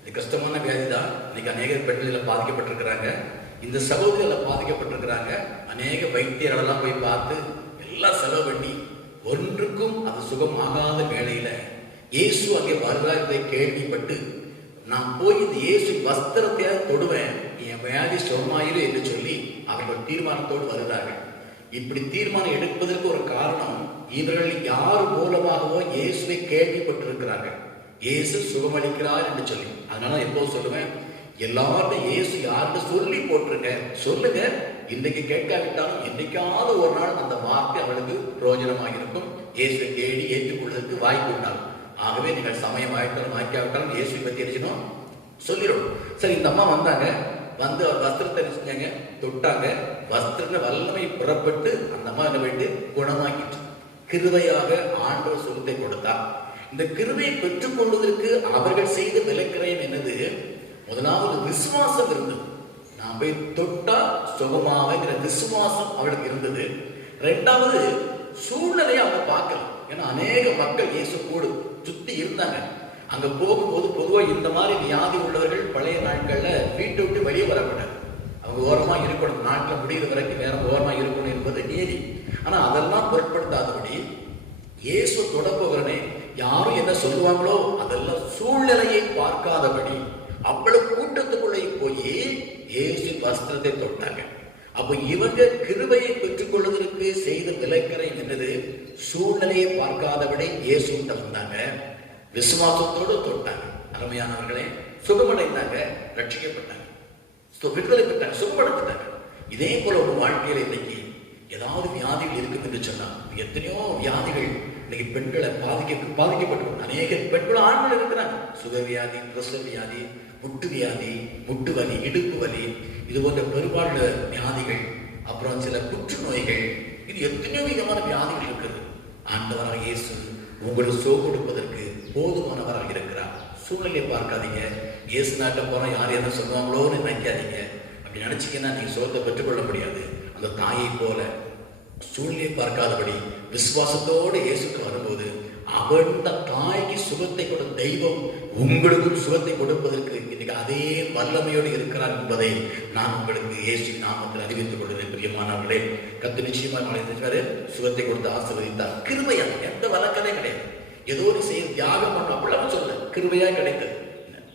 இது கஷ்டமான வியாதி தான். இன்னைக்கு அநேக பெண்கள் பாதிக்கப்பட்டிருக்கிறாங்க. இந்த சகோதரிகள் பாதிக்கப்பட்டிருக்கிறாங்க. அநேக வைத்தியர்களெல்லாம் போய் பார்த்து எல்லாம் செலவு பண்ணி ஒன்றுக்கும் அது சுகமாகாத வேளையில இயேசு அங்கே வருகிறதை கேள்விப்பட்டு நான் போய் இந்த இயேசு வஸ்திரத்தை தொடுவேன், என் வியாதி சுகமாயிரு என்று சொல்லி அவர்கள் தீர்மானத்தோடு வருகிறார்கள். இப்படி தீர்மானம் எடுப்பதற்கு ஒரு காரணம், இவர்கள் யார் மூலமாகவோ இயேசுவை கேள்விப்பட்டிருக்கிறார்கள், இயேசு சுகமளிக்கிறார் என்று சொல்லி. அதனால எப்போது சொல்லுவேன், எல்லார்ட்டும் இயேசு யார்கிட்ட சொல்லி போட்டிருக்க சொல்லுங்க. இன்றைக்கு கேட்காவிட்டாலும் என்னைக்காவது ஒரு நாள் அந்த வார்த்தை அவளுக்கு பிரயோஜனமாக இருக்கும். இயேசுவை தேடி ஏற்றுக்கொள்வதற்கு வாய்ப்பு உண்டாகும். ஆகவே நீங்கள் சமயம் ஆயிட்டாலும் வாய்க்காவிட்டாலும் இயேசுவை பற்றி தெரிஞ்சுக்கணும், சொல்லிடணும். சரி, இந்த அம்மா வந்தாங்க, வந்து அவர் வஸ்திரத்தை செஞ்சாங்க, தொட்டாங்க, வஸ்திர வல்லமை புறப்பட்டு அந்த அம்மா என்ன போயிட்டு குணமாக்கிட்டு கிருபையாக ஆண்டவர் சுகத்தை கொடுத்தார். இந்த கிருபையை பெற்றுக் கொள்வதற்கு அவர்கள் செய்த விலக்கிரயம் என்னது? முதலாவது விசுவாசம் இருந்தது. நான் போய் தொட்டா சுகமாகிற விசுவாசம் அவளுக்கு இருந்தது. இரண்டாவது சூழ்நிலையை அவங்க பார்க்கல. ஏன்னா அநேக மக்கள் இயேசு கூட சுத்தி இருந்தாங்க. அங்க போகும்போது பொதுவாக இந்த மாதிரி வியாதி உள்ளவர்கள் பழைய நாட்கள்ல வீட்டை விட்டு வெளியே வரப்பட்டாங்க. அவங்க ஓரமா இருக்கணும், நாட்டில் முடிகிற வரைக்கும் வேற ஓரமா இருக்கணும் என்பது நீதி. ஆனா அதெல்லாம் பொருட்படுத்தாதபடி இயேசு தொட போகிறனே யாரும் என்ன சொல்லுவாங்களோ அதெல்லாம் சூழ்நிலையை பார்க்காதபடி அவ்வளவு கூட்டத்துக்குள்ளே போய் இயேசு வஸ்திரத்தை தொட்டாங்க. அப்ப இவங்க கிருபையை பெற்றுக் கொள்வதற்கு செய்த விலக்கிரயம் என்னது? சூழ்நிலையை பார்க்காதபடி இயேசுட்ட வந்தாங்க, விசுவாசத்தோடு தொட்டாங்க. அருமையானவர்களே, சுகமடைந்தாங்க, ரட்சிக்கப்பட்டாங்க, விடுதலை பெற்றாங்க, சுகப்படுத்திட்டாங்க. இதே போல ஒரு வாழ்க்கையில இன்னைக்கு ஏதாவது வியாதிகள் இருக்கும் என்று சொன்னா, எத்தனையோ வியாதிகள் இன்னைக்கு பெண்களை பாதிக்கப்பட்டு அநேக பெண்கள் ஆண்கள் இருக்கிறாங்க. சுகர் வியாதி, பிரசவ வியாதி, முட்டு வியாதி, முட்டு வலி, இடுப்பு வலி, இது போன்ற பெரும்பாலான வியாதிகள், அப்புறம் சில புற்றுநோய்கள், இது எத்தனையோ விதமான வியாதிகள் இருக்குது. ஆண்டவராக இயேசு உங்களுக்கு சுகம் கொடுப்பதற்கு போதுமானவராக இருக்கிறார். சூழ்நிலையை பார்க்காதீங்க. இயேசு நாட்டை போறோம் யார் என்ன சொல்லுவாங்களோன்னு நினைக்காதீங்க. அப்படி நினைச்சீங்கன்னா நீங்க சுகத்தை பெற்றுக்கொள்ள முடியாது. அந்த தாயை போல சூழ்நிலையை பார்க்காதபடி விசுவாசத்தோடு இயேசுக்கு வரும்போது அவன் தாய்க்கு சுகத்தை கொடுத்த தெய்வம் உங்களுக்கும் சுகத்தை கொடுப்பதற்கு இன்னைக்கு அதே வல்லமையோடு இருக்கிறார் என்பதை நான் உங்களுக்கு இயேசு நாமத்தில் அறிவித்துக் கொள்கிறேன். பிரியமானவர்களே, கர்த்தர் நிச்சயமாக சுகத்தை கொடுத்து ஆசீர்வதித்தார். கிருபையா, எந்த வழக்கதையும் கிடையாது. ஏதோ ஒரு செய்ய தியாகம் பண்ண அப்படிலாம் சொல்ல, கிருபையா கிடைத்தது.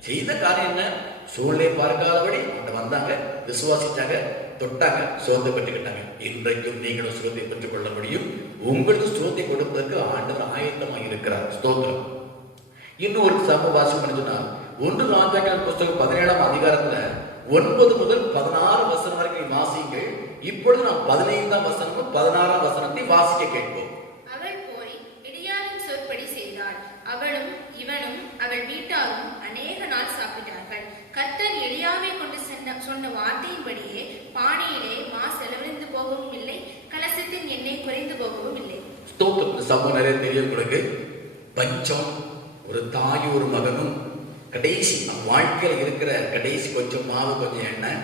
செய்த காரியம் என்ன? சூழ்நிலை பார்க்காதபடி அவங்க வந்தாங்க, விசுவாசிச்சாங்க, தொட்டாங்க, சுகத்தை பெற்றுக்கிட்டாங்க. இன்றைக்கும் நீங்களும் சுகத்தை பெற்றுக் கொள்ள முடியும். உங்களுக்கு சுகத்தை கொடுப்பதற்கு ஆண்டவர் ஆயத்தமாக இருக்கிறார். ஸ்தோத்திரம். இன்னும் ஒரு சம்பவம் வாசிக்கும் பண்ணி சொன்னால், 1 ராஜாக்கள் புஸ்தகம் 17ஆம் அதிகாரத்துல 9 முதல் 16 வசனம் வரைக்கும் வாசிங்கள். இப்பொழுது நாம் 15ஆம் வசனமும் 16ஆம் வசனத்தை வாசிக்க கேட்போம். அவள் போய் இடியாளின் சொற்படி செய்தாள். அவளும் இவனும் அவள் வீட்டாரும் அநேக நாள் சாப்பிட்டார்கள். கர்த்தர் எலியாவை கொண்டு சொன்ன வார்த்தையின்படியே பானையிலே மா செலவழிந்து போகவும் இல்லை, கலசத்தின் எண்ணெய் குறைந்து போகவும் இல்லை. சம்பவம் நிறைய தெரியும் உங்களுக்கு. பஞ்சம், ஒரு தாயும் ஒரு மகனும் கடைசி வாழ்க்கையில் இருக்கிற கடைசி கொஞ்சம் மாவு கொஞ்சம் எண்ணெய்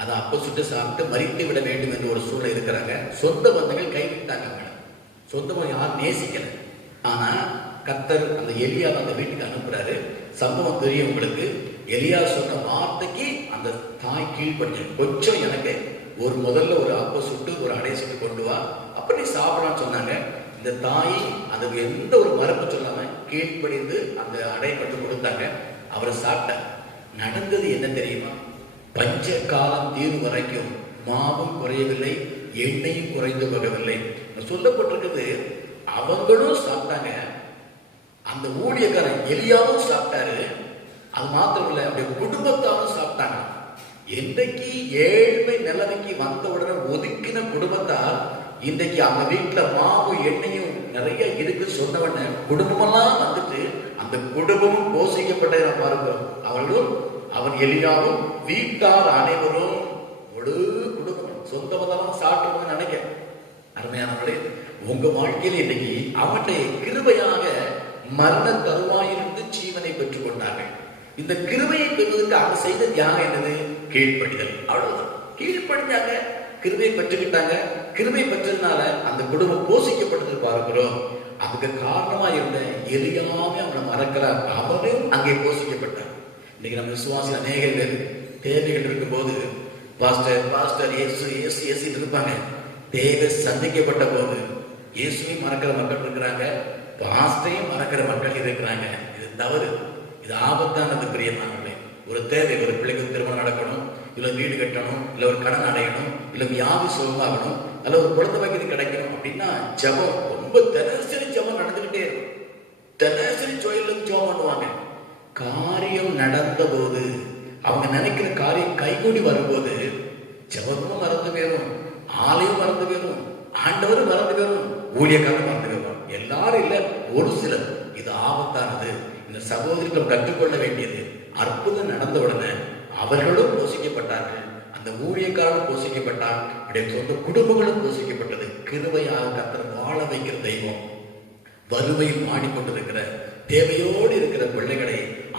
அதை அப்போ சுட்டு சாப்பிட்டு மறித்து விட வேண்டும் என்று ஒரு சூழல் இருக்கிறாங்க. சொந்த பந்தங்கள் கைவிட்டாங்க. சொந்த பந்தம் யாரும் நேசிக்கல. ஆனா கர்த்தர் அந்த எலியா அந்த வீட்டுக்கு அனுப்புறாரு. சம்பவம் தெரியும் உங்களுக்கு. எலியா சொன்ன வார்த்தைக்கு அந்த தாய் கீழ்படிஞ்சாங்க. கொஞ்சம் எனக்கு முதல்ல ஒரு அப்ப சுட்டு ஒரு அடை சுட்டு கொண்டு வா, அப்படி சாப்பிடலாம்னு சொன்னாங்க. இந்த தாய் அதுக்கு எந்த ஒரு மரபு சொல்லாம கீழ்ப்படிந்து அந்த அடை மட்டும் கொடுத்தாங்க. அவர் சாப்பிட்டார். நடந்தது என்ன தெரியுமா? பஞ்ச காலம் தீர்வு வரைக்கும் மாவும் குறையவில்லை, எண்ணெயும் குறைந்து போகவில்லை. சொல்லப்பட்டிருக்குது. அவங்களும் சாப்பிட்டாங்க, அந்த ஊழியக்காரன் எலியாவும் சாப்பிட்டாரு. அது மாத்திரம் இல்லை, அவருடைய குடும்பத்தாரும் சாப்பிட்டாங்க. இன்றைக்கு ஏழ்மை நிலைமைக்கு வந்த உடனே ஒதுக்கின குடும்பத்தார் இன்றைக்கு அவங்க வீட்டுல மாவு எண்ணெயும் நிறைய இருக்கு சொன்னவன குடும்பமெல்லாம் வந்துட்டு அந்த குடும்பமும் போஷிக்கப்பட்ட பாருங்க. அவர்களும் அவன் எலியாவும் வீட்டார் அனைவரும் முழு குடும்பம் சொந்தமெல்லாம் சாப்பிட்டு நினைக்க. அருமையானவர்களே, உங்க வாழ்க்கையில இன்னைக்கு அவனுடைய கிருபையாக மரண தருவாயிலிருந்து ஜீவனை பெற்றுக் கொண்டார்கள். இந்த கிருபையை பெறுவதற்கு அவங்க செய்த தியாகம் என்னது? கீழ்ப்படிதல். அவ்வளவுதான். கீழ்ப்படிஞ்சாங்க, கிருபையை பெற்றுக்கிட்டாங்க. கிருபை பெற்றதுனால அந்த குடும்பம் போஷிக்கப்பட்டது பார்க்கிறோம். அதுக்கு காரணமா இருந்த எலியாவே அவனை மறக்கிறார். அவனும் அங்கே போஷிக்கப்பட்டார். இன்னைக்கு நம்ம விசுவாசி அநேக பேர் தேவைகள் இருக்கும்போது பாஸ்டர் இயேசு இயேசு இயேசுன்னு இருப்பாங்க. தேவை சந்திக்கப்பட்ட போது இயேசுவையும் மறக்கிற மக்கள் இருக்கிறாங்க, பாஸ்டரையும் மறக்கிற மக்கள் இருக்கிறாங்க. இது தவறு, இது ஆபத்தானது பிரியமானவர்களே. ஒரு தேவை, ஒரு பிள்ளைக்கு திருமணம் நடக்கணும், இல்லை வீடு கட்டணும், இல்லை ஒரு கடன் அடையணும், இல்லை வியாதி சுகமாகணும், அல்ல ஒரு குழந்தை வைக்கிறது கிடைக்கணும் அப்படின்னா ஜபம் ரொம்ப தினசரி ஜபம் நடந்துகிட்டே இருக்கும். தினசரி ஜோயிலும் ஜபம் பண்ணுவாங்க. காரியம் நடந்த போது, அவங்க நினைக்கிற காரியம் கைகூடி வரும்போது ஜபமும் மறந்து போயிடும், ஆலயம் மறந்து போயிடும், ஆண்டவரும் மறந்து போயிடும், ஊழியக்காரரும் மறந்து போயிடும். எல்லாரும் இல்லை, ஒரு சிலர். இது ஆபத்தானது. இந்த சகோதரிகள் கற்றுக்கொள்ள வேண்டியது, அற்புதம் நடந்த உடனே அவர்களும் போஷிக்கப்பட்டார்கள், அந்த ஊழியக்காரரும் போஷிக்கப்பட்டார், அவருடைய சொந்த குடும்பங்களும் போஷிக்கப்பட்டது. கிருபையாக கர்த்தர் வாழ வைக்கிற தெய்வம். வறுமையில் மாடிக்கொண்டிருக்கிற தேவையோடு இருக்கிற பிள்ளைகளை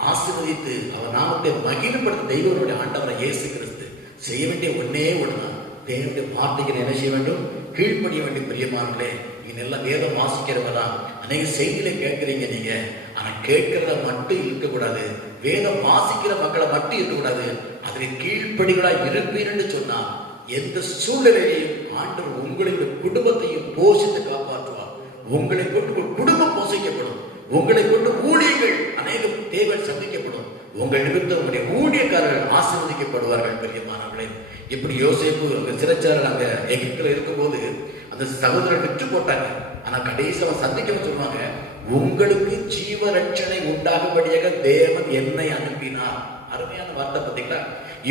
ஆசீர்வதித்து அவர் நாமத்தை மகிழ்ப்படுத்த தெய்வனுடைய ஆண்டவரை இயேசு கிறிஸ்து செய்ய வேண்டிய ஒன்னே ஒண்ணுதான், தேவனுடைய வார்த்தைகளை என்ன செய்ய வேண்டும்? கீழ்ப்படிய வேண்டிய பிரியமானங்களே. நீங்க எல்லாம் வேதம் வாசிக்கிறவங்க தான், அநேக செய்திகளை கேட்கிறீங்க நீங்க. ஆனா கேட்கிறத மட்டும் இருக்கக்கூடாது, வேதம் வாசிக்கிற மக்களை மட்டும் இருக்கக்கூடாது, அதில் கீழ்ப்படிகளா இருப்பீன்னு சொன்னா எந்த சூழ்நிலையையும் ஆண்டவர் உங்களுடைய குடும்பத்தையும் போஷித்து காப்பாற்றுவார். உங்களை கொண்டு குடும்பம் போஷிக்கப்படும், உங்களை கொண்டு ஊழியர்கள் அநேக தேவை சந்திக்கப்படும், உங்கள் நிமித்தம் உங்களுடைய ஊழியக்காரர்கள் ஆசீர்வதிக்கப்படுவார்கள். பிரியமானவர்களே, இப்படி யோசேப்பு சிறைச்சாரல் அங்க எகிப்துல இருக்கும்போது அந்த சகோதரர் விற்று போட்டாங்க. ஆனா கடைசி அவன் சந்திக்க சொல்லுவாங்க, உங்களுக்கு ஜீவ ரட்சணை உண்டாகும்படியாக தேவன் என்னை அனுப்பினார். அருமையான வார்த்தை பார்த்தீங்களா?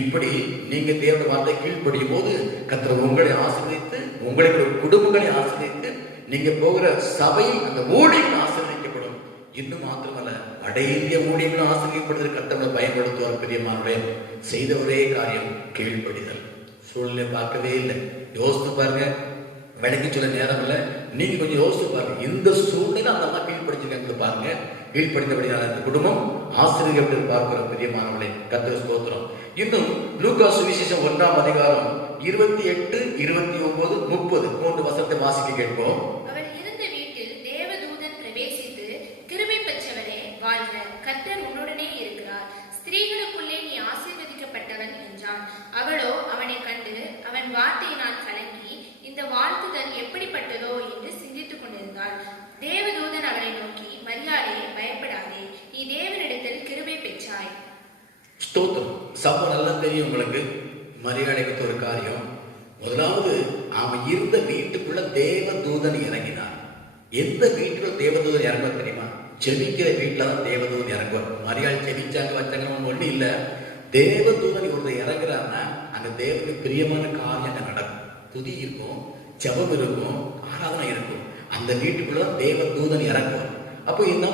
இப்படி நீங்க தேவனுடைய வார்த்தை கீழ்ப்படியும் போது கர்த்தர் உங்களை ஆசீர்வதித்து, உங்களுடைய குடும்பங்களை ஆசீர்வதித்து, நீங்க போகிற சபையில் அந்த ஊழியர்கள் ஆசீர்வதிக்கப்படும். இன்னும் மாத்திரமல்ல, அடைந்திய ஊழியர்களும் ஆசீர்வதிக்கப்படுவதற்கு கர்த்தரை பயன்படுத்துவார். பிரியமானவரே, செய்த ஒரே காரியம் கீழ்ப்படிதல். சூழ்நிலை பார்க்கவே இல்லை, யோசித்து பாருங்க. விலைக்கு சொல்ல நேரம் இல்லை, நீங்க கொஞ்சம் யோசித்து பாருங்க. இந்த சூழ்நிலை அந்த மாதிரி கீழ்படிச்சிருக்காங்க பாருங்க. கீழ்ப்படிந்தபடியான இந்த குடும்பம் ஆசீர்வதிக்கப்பட்டு பார்க்கிற பிரியமானவர்களே, கர்த்தருக்கு ஸ்தோத்திரம். இன்னும் லூக்கா சுவிசேஷம் 1ஆம் அதிகாரம் 28, 29, 30 3 வசனத்தை வாசிக்க கேட்போம். அவள் இருந்த வீட்டில் தேவதூதன் பிரவேசித்து, கிருபை பெற்றவனே வாழ்க, கர்த்தர் உன்னுடனே இருக்கிறார், ஸ்திரீகளுக்குள்ளே நீ ஆசீர்வதிக்கப்பட்டவன் என்றான். அவளோ அவனை கண்டு அவன் வார்த்தையினால் கலங்கி, இந்த வாழ்த்துதல் எப்படிப்பட்டதோ என்று சிந்தித்துக் கொண்டிருந்தாள். தேவதூதன் அவளை நோக்கி, மரியாளே, பயப்படாதே, நீ தேவனிடத்தில் கிருபை பெற்றாய். ஸ்தோத்திரம். சபை நல்லா தெரியும் உங்களுக்கு. மரியாதைக்கு ஒரு காரியம், முதலாவது அவன் இருந்த வீட்டுக்குள்ள தேவதூதன் இறங்கினார். எந்த வீட்டுல தேவதூதன் இறங்க தெரியுமா? செபிக்கிற வீட்டுல தான் தேவதூதன் இறங்குவார். மரியாதை செபிச்சாங்க வச்சாங்க ஒண்ணு இல்ல, தேவதூதன் ஒருத்தர் இறங்குறாருன்னா அங்க தேவனுக்கு பிரியமான காரியம் அங்க நடக்கும். துதி இருக்கும், ஜெபம் இருக்கும், ஆராதனை இருக்கும். அந்த வீட்டுக்குள்ள தேவதூதன் இறங்குவார். அப்போ இந்த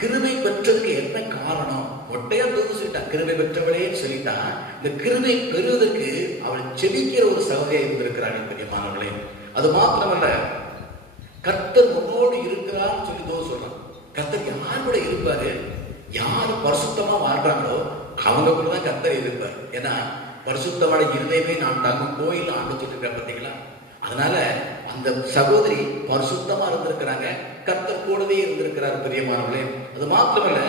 கிருபை பெற்றதுக்கு என்ன காரணம்? ஒட்டையா தூது சொல்லிட்டான், கிருபை பெற்றவளேன்னு சொல்லிட்டான். இந்த கிருபை பெறுவதற்கு அவள் செபிக்கிற ஒரு சகோதரியா இருந்திருக்கிறாள். பிரியமானவர்களே, அது மாத்திரமல்ல, கர்த்தர் உன்னோடு இருக்கிறான்னு சொல்லி தூது சொல்றான். கர்த்தர் யார் கூட இருப்பாரு? யாரு பரிசுத்தமா வாழ்றாங்களோ அவங்க கூட தான் கர்த்தர் இருப்பார். ஏன்னா பரிசுத்தமான இருதயமே நான் தாங்கும் கோயில் ஆண்டு சொல்லிருக்கேன் பார்த்தீங்களா? அதனால அந்த சகோதரி பரிசுத்தமா இருந்திருக்கிறாங்க, கர்த்தர் கூடவே இருந்திருக்கிறார். பிரியமானவர்களே, அது மாத்திரமல்ல,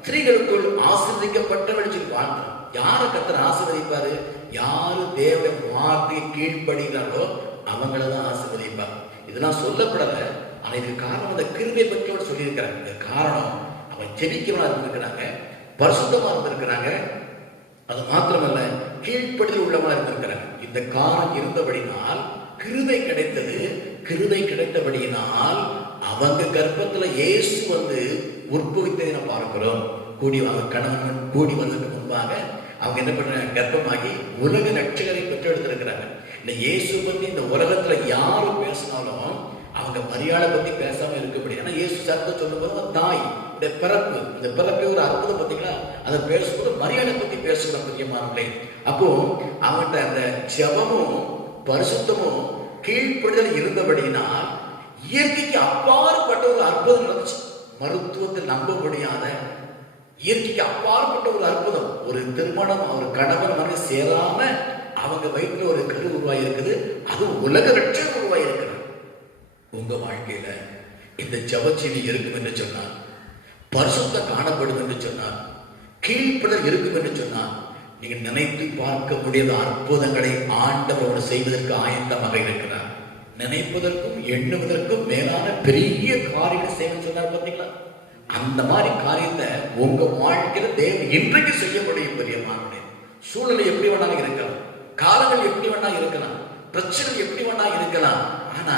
ஸ்திரீகளுக்குள் ஆசீர்வதிக்கப்பட்டவள் சொல்லி வாழ்றான். யாரை கர்த்தர் ஆசீர்வதிப்பாரு? யாரு தேவன் வார்த்தையை கீழ்ப்படுகிறாரோ அவங்களதான் ஆசீர்வதிப்பார். இதெல்லாம் சொல்லப்படல, ஆனா இதுக்கு காரணம் அந்த கிருபை பெற்றவள் சொல்லியிருக்கிறாங்க. இந்த காரணம் அவன் ஜெபிக்கிறவனா இருந்திருக்கிறாங்க, பரிசுத்தமா இருந்திருக்கிறாங்க, அது மாத்திரமல்ல கீழ்ப்படிதல் உள்ளவனா இருந்திருக்கிறாங்க. இந்த காரணம் இருந்தபடினால் கிருபை கிடைத்தது. கிருபை கிடைத்தபடியினால் அவங்க கர்ப்பத்துல இயேசு உற்பவித்ததை நம்ம பார்க்கிறோம். கூடி கணவன் கூடி வந்ததுக்கு முன்பாக அவங்க என்ன பண்றாங்க? கர்ப்பமாகி உலக ரட்சகரை பெற்றெடுத்திருக்கிறாங்க. இந்த இயேசு பத்தி இந்த உலகத்துல யாரு பேசினாலும் அவங்க மரியாதை பத்தி பேசாம இருக்க முடியும். ஏன்னா இயேசு சர்த்த சொல்லும் போது தாய் பிறப்பு, இந்த பிறப்பை ஒரு அற்புதம் பார்த்தீங்களா? அதை பேசும்போது மரியாதை பத்தி பேசுகிற முக்கியமானவர்களே. அப்போ அவன்கிட்ட அந்த ஜெபமும் பரிசுத்தமும் கீழ்ப்படிதல் இருந்தபடியினால் இயற்கைக்கு அப்பாற்பட்ட ஒரு அற்புதம் நடந்துச்சு. மருத்துவத்தில் நம்ப முடியாத இயற்கைக்கு அப்பாற்பட்ட ஒரு அற்புதம். ஒரு திருமணம், ஒரு கணவன் மனைவி சேராம அவங்க வயிற்றுல ஒரு கரு உருவாகி இருக்குது. அது உலக ரட்சகர் உருவாகி இருக்கிறது. உங்க வாழ்க்கையில இந்த ஜபச்செடி இருக்கும் என்று சொன்னார், பரிசுத்தம் காணப்படும் என்று சொன்னார், கீழ்ப்படிதல் இருக்கும் என்று சொன்னார், நீங்கள் நினைத்து பார்க்க முடியாத அற்புதங்களை ஆண்டவர் செய்வதற்கு ஆயத்தமாக இருக்கிறார். நினைப்பதற்கும் எண்ணுவதற்கும் மேலான பெரிய காரியங்களை செய்ய சொன்னார் பார்த்தீங்களா? அந்த மாதிரி காரியத்தை உங்க வாழ்க்கையில தேவன் இன்றைக்கு செய்ய முடியும். பெரியமானே, சூழ்நிலை எப்படி வேணாலும் இருக்கலாம், காலங்கள் எப்படி வேணா இருக்கலாம், பிரச்சனை எப்படி வேணா இருக்கலாம். ஆனா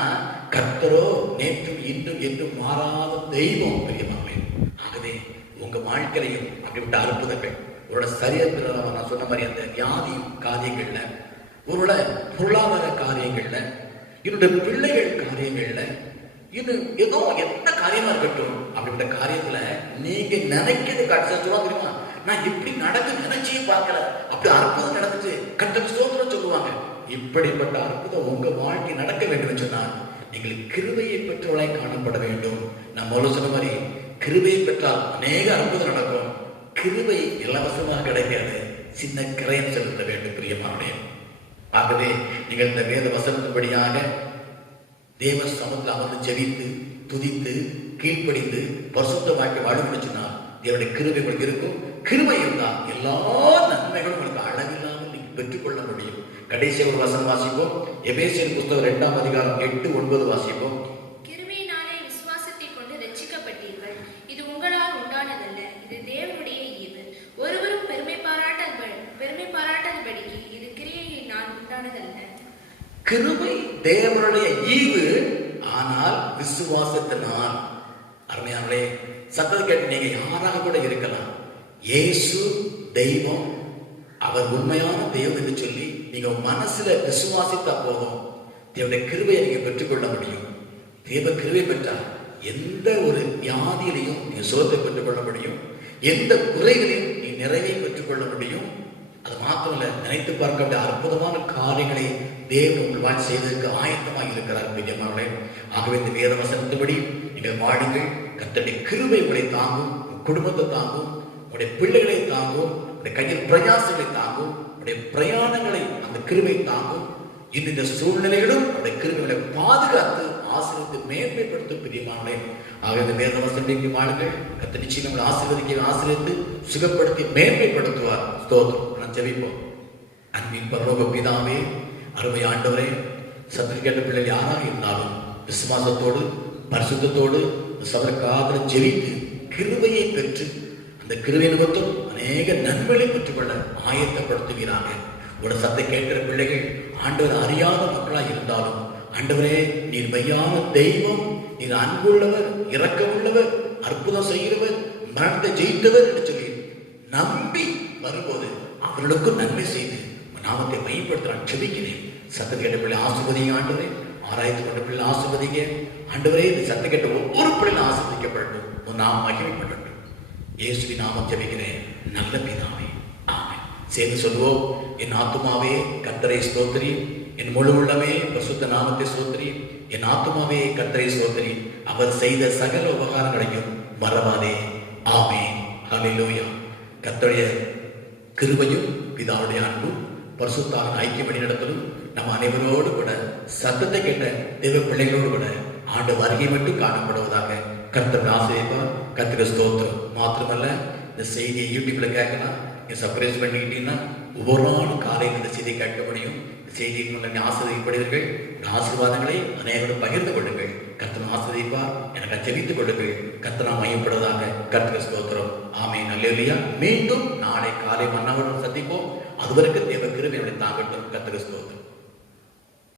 கர்த்தரோ நேற்றும் இன்றும் என்றும் மாறாத தெய்வம். பெரியமானே, ஆகவே உங்க வாழ்க்கையிலையும் அப்படிப்பட்ட அற்புதங்கள் உங்களோட சரீரத்தில் நான் சொன்ன மாதிரி அந்த வியாதி காரியங்கள்ல, உங்களோட பொருளாதார காரியங்கள்ல, என்னுடைய பிள்ளைகள் காரியங்கள்ல, இன்னும் ஏதோ எந்த காரியமா இருக்கட்டும், அப்படிப்பட்ட காரியத்துல நீங்க நினைக்கிறது கடைசியா சொல்லுவாங்க தெரியுமா, நான் இப்படி நடக்க நினைச்சே பார்க்கல, அப்படி அற்புதம் நடந்துச்சு, கர்த்தருக்கு ஸ்தோத்திரம் சொல்லுவாங்க. இப்படிப்பட்ட அற்புதம் உங்க வாழ்க்கை நடக்க வேண்டும் சொன்னால் நீங்கள் கிருபையை பெற்றவளாய் காணப்பட வேண்டும். நம்ம சொன்ன மாதிரி கிருபையை பெற்றால் அநேக அற்புதம் நடக்கும். கிருபை இலவசமாக கிடைக்காது, சின்ன கிரயம் செலுத்த வேண்டும். பிரியமானே, ஆகவே நீங்கள் இந்த வேத வசனத்தின்படியாக தேவ சமூகத்தில் அமர்ந்து ஜெபித்து துதித்து கீழ்ப்படிந்து பரிசுத்த வாழ்க்கை வாழ முடிச்சுன்னா தேவனுடைய கிருபை உங்களுக்கு இருக்கும். கிருபை இருந்தால் எல்லா நன்மைகளும் உங்களுக்கு அளவில்லாமல் நீங்க பெற்றுக்கொள்ள முடியும். கடைசி ஒரு வசனம் வாசிப்போம். எபேசியர் புத்தகம் 2ஆம் அதிகாரம் 8-9 வாசிப்போம். கிருபையினாலே விசுவாசத்தை கொண்டு ரட்சிக்கப்பட்டீர்கள். இது உங்களால் உண்டானதல்ல, இது தேவனுடைய ஈவு. ஒருவரும் பெருமை பாராட்டாதபடிக்கு இது கிரியையினால் உண்டானதல்ல. கிருபை தேவனுடைய ஈவு, ஆனால் விசுவாசத்தினால். அருமையானே, சத்தத்தை கேட்டு நீங்க யாராக கூட இருக்கலாம், இயேசு தெய்வம், அவர் உண்மையான தெய்வம் என்று சொல்லி நீங்க மனசுல விசுவாசித்தா போதும், தேவனுடைய கிருபையை நீங்க பெற்றுக்கொள்ள முடியும். தேவ கிருபை பெற்றால் எந்த ஒரு வியாதியிலையும் நீ சுகத்தை பெற்றுக்கொள்ள முடியும், எந்த குறைகளையும் நீ நிறைவை பெற்றுக்கொள்ள முடியும். அது மாத்திரமல்ல, நினைத்து பார்க்க அற்புதமான காரியங்களை தேவன் உங்கள் வாழ்க்கை செய்வதற்கு ஆயத்தமாக இருக்கிறார். பிரியமானவர்களே, ஆகவே இந்த வேத வசனத்தின்படி நீங்கள் வாடுங்கள். கர்த்தருடைய கிருபை உங்களை தாங்கும், குடும்பத்தை தாங்கும், உங்களுடைய பிள்ளைகளை தாங்கும், உங்களுடைய கையில் பிரயாசங்களை தாங்கும், உங்களுடைய பிரயாணங்களை அந்த கிருபை தாங்கும். இந்த சூழ்நிலைகளும் உங்களுடைய கிருபைகளை பாதுகாத்து ஆசீர்வதித்து மேன்மைப்படுத்தும். பிரியமானவர்களே, ஆகவே இந்த வேத வசனத்தை வாழுங்கள். கர்த்தர் நிச்சயம் நம்மளை ஆசீர்வதித்து சுகப்படுத்தி மேன்மைப்படுத்துவார். ஸ்தோத்திரம். ஜெபிப்போம். அன்பின் பரலோக பிதாவே, அருமை ஆண்டவரே, சத்தம் கேட்ட பிள்ளைகள் யாராக இருந்தாலும் விசுவாசத்தோடு பரிசுத்தத்தோடு சபைக்காக ஜெபித்து கிருபையை பெற்று அந்த கிருபை நிமித்தம் அநேக நன்மைகளை பெற்றுக்கொள்ள ஆயத்தப்படுத்துகிறாங்க. உங்களோட சத்தை கேட்கிற பிள்ளைகள் ஆண்டவர் அறியாத மக்களாக இருந்தாலும், ஆண்டவரே நீர் மெய்யான தெய்வம், நீர் அன்புள்ளவர், இரக்கமுள்ளவர், அற்புதம் செய்கிறவர், மரணத்தை ஜெயித்தவர் என்று சொல்லி நம்பி வரும்போது அவர்களுக்கும் நன்மை செய்து நாமத்தை மையப்படுத்த நான் ஜெபிக்கிறேன். சத்தம் கேட்ட பிள்ளை ஆசீர்வதிங்க ஆண்டவரே, ஆராய்ச்சி கொண்ட பிள்ளை ஆசீர்வதிங்க ஆண்டவரே. இந்த சத்தம் கேட்ட ஒவ்வொரு பிள்ளையும் ஆசீர்வதிக்கப்படட்டும், உன் நாமம் மகிமைப்படட்டும். இயேசுவின் நாமம் ஜெபிக்கிறேன் நல்ல பிதாவே, ஆமென். சேர்ந்து சொல்லுவோம். என் ஆத்துமாவே கர்த்தரை ஸ்தோத்திரி, என் முழு உள்ளமே பரிசுத்த நாமத்தை ஸ்தோத்திரி, என் ஆத்துமாவே கர்த்தரை ஸ்தோத்திரி, அவர் செய்த சகல உபகாரங்களையும் மறவாதே. ஆமென். ஹல்லேலூயா. கர்த்தருடைய கிருபையும் பிதாவுடைய அன்பும் பரிசுத்தாவின் ஐக்கியம் வழி நடத்தலும் நம்ம அனைவரோடு கூட சத்தத்தை கேட்ட தேவ பிள்ளைகளோடு கூட ஆண்டு வருகை மட்டும் காணப்படுவதாக. கர்த்தருக்கு ஆசீர்வாதம். கர்த்தருக்கு ஸ்தோத்திரம். மாத்திரமல்ல, இந்த செய்தியை யூடியூப்ல கேட்கலாம், நீங்க சப்ஸ்கிரைப் பண்ணிக்கிட்டீங்கன்னா ஒவ்வொரு நாளும் காலையில் இந்த செய்தியை கேட்க முடியும். இந்த செய்தியை ஆசீர்வதிக்கப்படுவீர்கள். ஆசீர்வாதங்களை அனைவரும் பகிர்ந்து கொள்ளுங்கள். கர்த்தர் ஆசீர்வதிப்பார். எனக்கு ஜெபித்துக் கொள்ளுங்கள். கர்த்தர் மையப்படுவதாக. கர்த்தருக்கு ஸ்தோத்திரம். ஆமென். அல்லேலூயா. மீண்டும் நாளை காலை மன்னாவுடன் சந்திப்போம். அதுவரைக்கும் தேவ கிருபை தாங்கட்டும். கர்த்தருக்கு ஸ்தோத்திரம்.